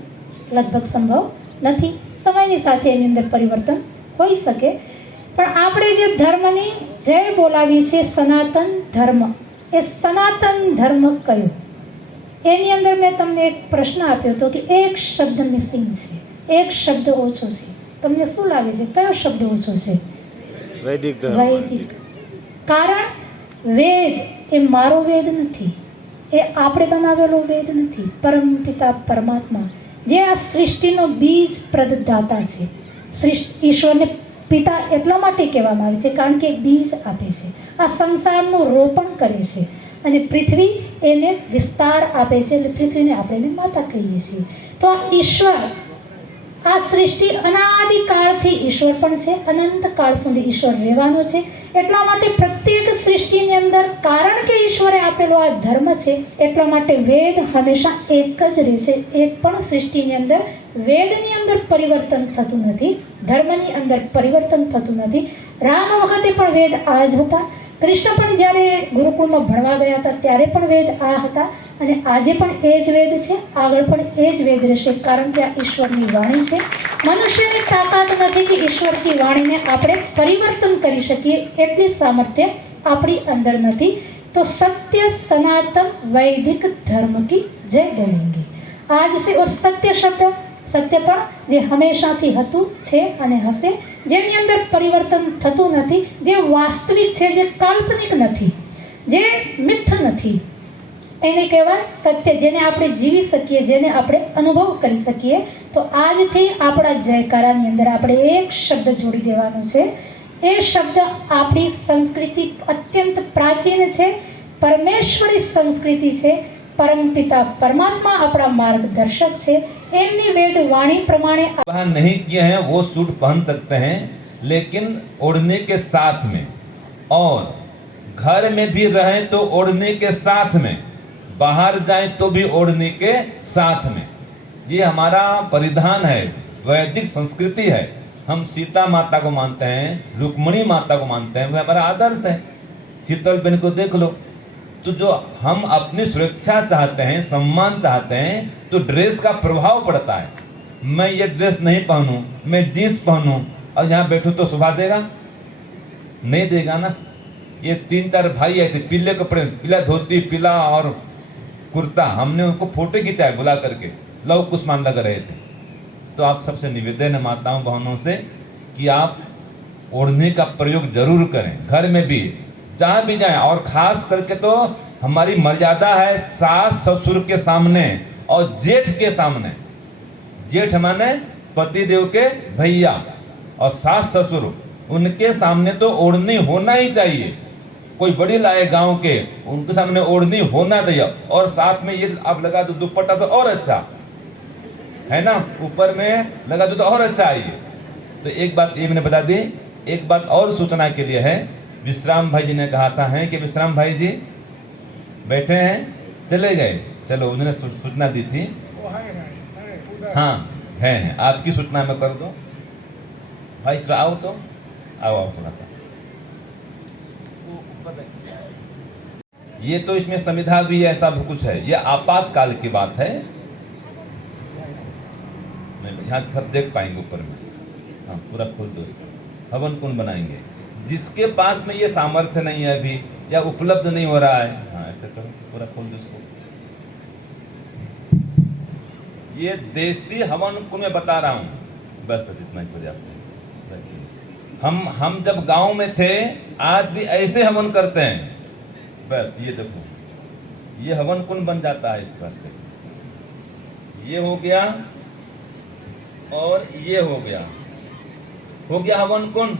લગભગ સંભવ નથી. સમયની સાથે એની અંદર પરિવર્તન હોઈ શકે, પણ આપણે જે ધર્મની જય બોલાવીએ છીએ સનાતન ધર્મ, એ સનાતન ધર્મ કયો? એની અંદર મેં તમને એક પ્રશ્ન આપ્યો હતો કે એક શબ્દ મિસિંગ છે, એક શબ્દ ઓછો છે. તમને શું લાગે છે કયો શબ્દ ઓછો છે? વૈદિક. કારણ વેદ એ મારો વેદ નથી, એ આપણે બનાવેલો વેદ નથી. પરમપિતા પરમાત્મા જે આ સૃષ્ટિનો બીજ પ્રદાતા છે. ઈશ્વરને પિતા એટલા માટે કહેવામાં આવે છે કારણ કે બીજ આપે છે, આ સંસારનું રોપણ કરે છે અને પૃથ્વી એને વિસ્તાર આપે છે, એટલે પૃથ્વીને આપણે માતા કહીએ છીએ. તો આ ઈશ્વર, આ સૃષ્ટિ અનાદિકાળથી ઈશ્વર પણ છે, અનંત કાળ સુધી ઈશ્વર રહેવાનો છે. એટલા માટે પ્રત્યેક સૃષ્ટિની અંદર કારણ કે ઈશ્વરે આપેલો આ ધર્મ છે, એટલા માટે વેદ હંમેશા એક જ રહેશે. એક પણ સૃષ્ટિની અંદર વેદની અંદર પરિવર્તન થતું નથી, ધર્મની અંદર પરિવર્તન થતું નથી. રામ વખતે પણ વેદ આ જ હતા, કૃષ્ણ પણ જ્યારે ગુરુકુળમાં ભણવા ગયા હતા ત્યારે પણ વેદ આ હતા, અને આજે પણ એ જ વેદ છે, આગળ પણ એ જ વેદ રહેશે, કારણ કે આ ઈશ્વરની વાણી છે. મનુષ્યની તાકાત નથી કે ઈશ્વરની વાણીને આપણે પરિવર્તન કરી શકીએ, એટલી સામર્થ્ય આપણી અંદર નથી. તો સત્ય સનાતન વૈદિક ધર્મ કી જય બોલેંગે આજ से. और સત્ય શબ્દ, સત્ય પણ જે હંમેશાથી હતું, છે અને હશે, જેની અંદર પરિવર્તન થતું નથી, જે વાસ્તવિક છે, જે કાલ્પનિક નથી, જે મિથ નથી, એને કહેવાય સત્ય. જેને આપણે જીવી શકીએ, જેને આપણે અનુભવ કરી શકીએ. તો આજથી આપણા જયકારાની અંદર આપણે એક શબ્દ જોડી દેવાનો છે. એ શબ્દ આપણી સંસ્કૃતિ અત્યંત પ્રાચીન છે, પરમેશ્વરી સંસ્કૃતિ છે. परमपिता परमात्मा अपना मार्गदर्शक છે, એમની વેદ વાણી પ્રમાણે नहीं किए हैं वो सूट पहन सकते हैं, लेकिन ओढ़ने के साथ में, और घर में भी रहें तो ओढ़ने के साथ में, बाहर जाएं तो भी ओढ़ने के साथ में. ये हमारा परिधान है, वैदिक संस्कृति है. हम सीता माता को मानते हैं, रुक्मणी माता को मानते हैं, वो हमारा आदर्श है. शीतल बहन को देख लो, तो जो हम अपनी सुरक्षा चाहते हैं, सम्मान चाहते हैं, तो ड्रेस का प्रभाव पड़ता है. मैं ये ड्रेस नहीं पहनूं, मैं जीन्स पहनूं और यहाँ बैठूं तो शोभा देगा? नहीं देगा ना. ये 3-4 भाई आए थे, पीले कपड़े, पीला धोती, पीला और कुर्ता, हमने उनको फोटो खिंचाए बुला करके, लव कुशमान लग रहे थे. तो आप सबसे निवेदन है माताओं बहनों से कि आप ओढ़ने का प्रयोग जरूर करें, घर में भी, जहाँ भी जाएं. और खास करके तो हमारी मर्यादा है सास ससुर के सामने और जेठ के सामने. जेठ माने पतिदेव के भैया, और सास ससुर, उनके सामने तो ओढ़नी होना ही चाहिए. कोई बड़ी लाए गांव के, उनके सामने ओढ़नी होना चाहिए. और साथ में ये आप लगा दो दुपट्टा तो और अच्छा है ना, ऊपर में लगा दो तो और अच्छा है ये. तो एक बात ये मैंने बता दी. एक बात और सूचना के लिए है, विश्राम भाई जी ने कहा था है कि विश्राम भाई जी बैठे हैं, चले गए. चलो, उन्होंने सूचना दी थी. हाँ है, आपकी सूचना मैं कर दो. भाई थोड़ा आओ, तो आओ थोड़ा सा. ये तो इसमें संविधा भी है, सब कुछ है. ये आपातकाल की बात है, यहाँ सब देख पाएंगे ऊपर में. हाँ, पूरा खोल दो. हवन कुंड बनाएंगे. जिसके पास में ये सामर्थ्य नहीं है अभी, या उपलब्ध नहीं हो रहा है, हाँ ऐसे करो, पूरा खोल दो इसको. ये देसी हवन कुंड मैं बता रहा हूँ. बस बस इतना ही पर्याप्त है. हम जब गांव में थे, आज भी ऐसे हवन करते हैं. बस ये देखो, ये हवन कुंड बन जाता है इस पर से. ये हो गया और ये हो गया हवन कुंड,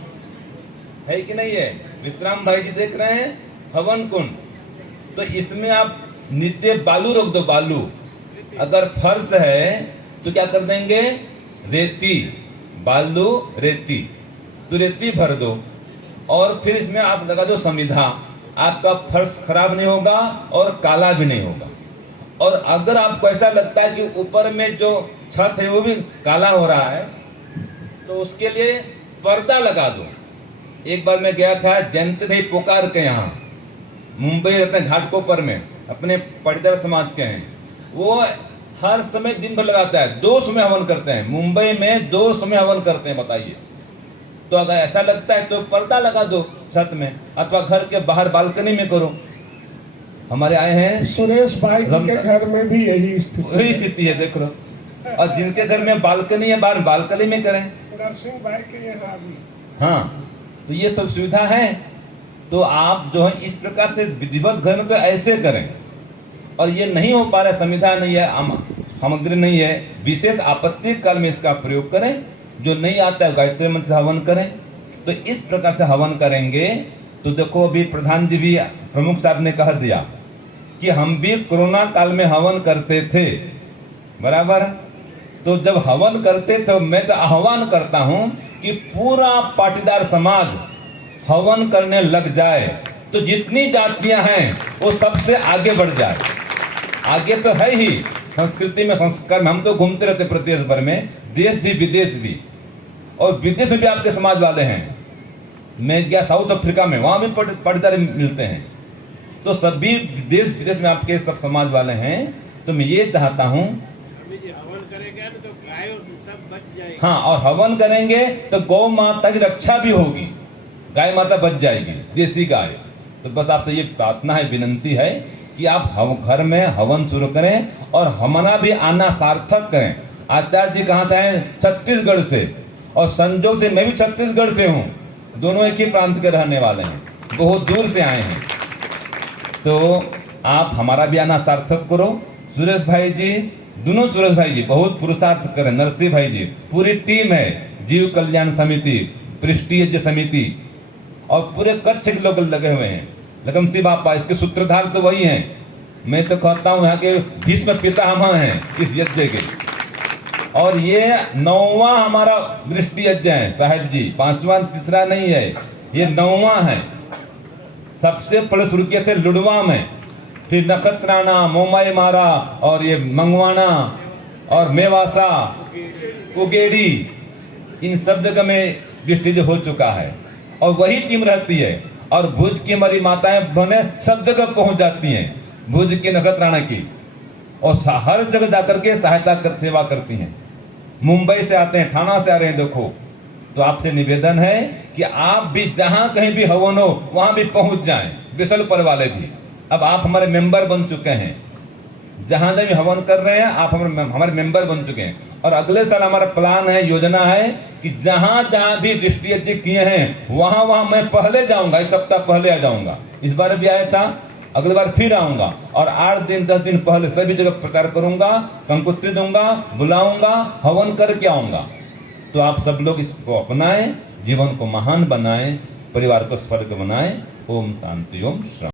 है कि नहीं है? विश्राम भाई जी देख रहे हैं हवन कुंड. तो इसमें आप नीचे बालू रख दो. बालू, अगर फर्श है तो क्या कर देंगे? रेती, बालू रेती, तो रेती भर दो. और फिर इसमें आप लगा दो समिधा. आपका फर्श खराब नहीं होगा और काला भी नहीं होगा. और अगर आपको ऐसा लगता है कि ऊपर में जो छत है वो भी काला हो रहा है, तो उसके लिए पर्दा लगा दो। एक बार मैं गया था जयंत भाई पुकार के यहाँ, मुंबई रत्न घाटकोपर में, अपने पटीदार समाज के हैं। वो हर समय दिन भर लगाता है, 2 समय हवन करते हैं। मुंबई में 2 समय हवन करते हैं, बताइए। तो अगर ऐसा लगता है तो पर्दा लगा दो छत में, अथवा घर के बाहर बालकनी में करो। हमारे आए हैं सुरेश भाई जी के घर में भी यही स्थिति है, देख लो। और जिनके घर में बालकनी है, बाहर बालकनी में करें। नरसिंह भाई के यहाँ भी। हाँ, तो ये सब सुविधा है। तो आप जो है इस प्रकार से विधिवत घर में तो ऐसे करें। और ये नहीं हो पा रहा, संविधा नहीं है, सामग्री नहीं है, विशेष आपत्ति काल में इसका प्रयोग करें। जो नहीं आता है गायत्री मंत्र से हवन करें। तो इस प्रकार से हवन करेंगे तो देखो, अभी प्रधान जी भी, प्रमुख साहब ने कह दिया कि हम भी कोरोना काल में हवन करते थे, बराबर। तो जब हवन करते तो मैं तो आह्वान करता हूं कि पूरा पाटीदार समाज हवन करने लग जाए, तो जितनी जातियां हैं वो सबसे आगे बढ़ जाए। आगे तो है ही संस्कृति में, संस्कार में हम तो घूमते रहते प्रदेश भर में, देश भी विदेश भी, और विदेश में भी आपके समाज वाले हैं। मैं गया साउथ अफ्रीका में, वहां भी पाटीदार मिलते हैं। तो सभी देश विदेश में आपके सब समाज वाले हैं। तो मैं ये चाहता हूं, हाँ, और हवन करेंगे तो गौ माता की रक्षा भी होगी, गाय माता बच जाएगी, देसी गाय। तो बस आपसे ये प्रार्थना है, विनंती है कि आप घर में हवन शुरू करें और हमारा भी आना सार्थक करें। आचार्य जी कहाँ से आए? छत्तीसगढ़ से, और संजोग से मैं भी छत्तीसगढ़ से हूँ, दोनों एक ही प्रांत के रहने वाले हैं, बहुत दूर से आए हैं। तो आप हमारा भी आना सार्थक करो। सुरेश भाई जी, दोनों सुरेश भाई जी बहुत पुरुषार्थ करें, नरसिंह भाई जी, पूरी टीम है, जीव कल्याण समिति, पृष्ठीय समिति, और पूरे कच्छ के लोग लगे हुए हैं। लगम सिंह बापा, इसके सूत्रधार तो वही हैं। मैं तो कहता हूँ यहाँ के भीष्म पितामह हैं इस यज्ञ के। और ये 9वां हमारा वृष्टि यज्ञ है साहेब जी, 5वां तीसरा नहीं है, ये 9वां है। सबसे पहले शुरू किए थे लुड़वा में, फिर नखत्राना, मोमाई मारा, और ये मंगवाना और मेवासा, उगेड़ी, इन सब जगह में वृष्टि हो चुका है। और वही टीम रहती है, और भुज की हमारी माताएं बहनें सब जगह पहुंच जाती हैं, भुज की, नखत्राना की, और हर जगह जाकर के सहायता कर सेवा करती हैं। मुंबई से आते हैं, थाना से आ रहे हैं, देखो। तो आपसे निवेदन है कि आप भी जहां कहीं भी हवन हो वहां भी पहुंच जाएं, बिसलपुर वाले भी। अब आप हमारे मेंबर बन चुके हैं, जहां भी हवन कर रहे हैं आप हमारे मेंबर बन चुके हैं। और अगले साल हमारा प्लान है, योजना है कि जहां जहां भी वृष्टि यज्ञ किए हैं वहां वहां मैं पहले जाऊंगा, 1 सप्ताह पहले आ जाऊंगा। इस बार भी आया था, अगली बार फिर आऊंगा, और 8 दिन 10 दिन पहले सभी जगह प्रचार करूंगा, कंकुत्ती दूंगा, बुलाऊंगा, हवन करके आऊंगा। तो आप सब लोग इसको अपनाएं, जीवन को महान बनाएं, परिवार को स्वर्ग बनाएं। ओम शांति, ओम श्राम।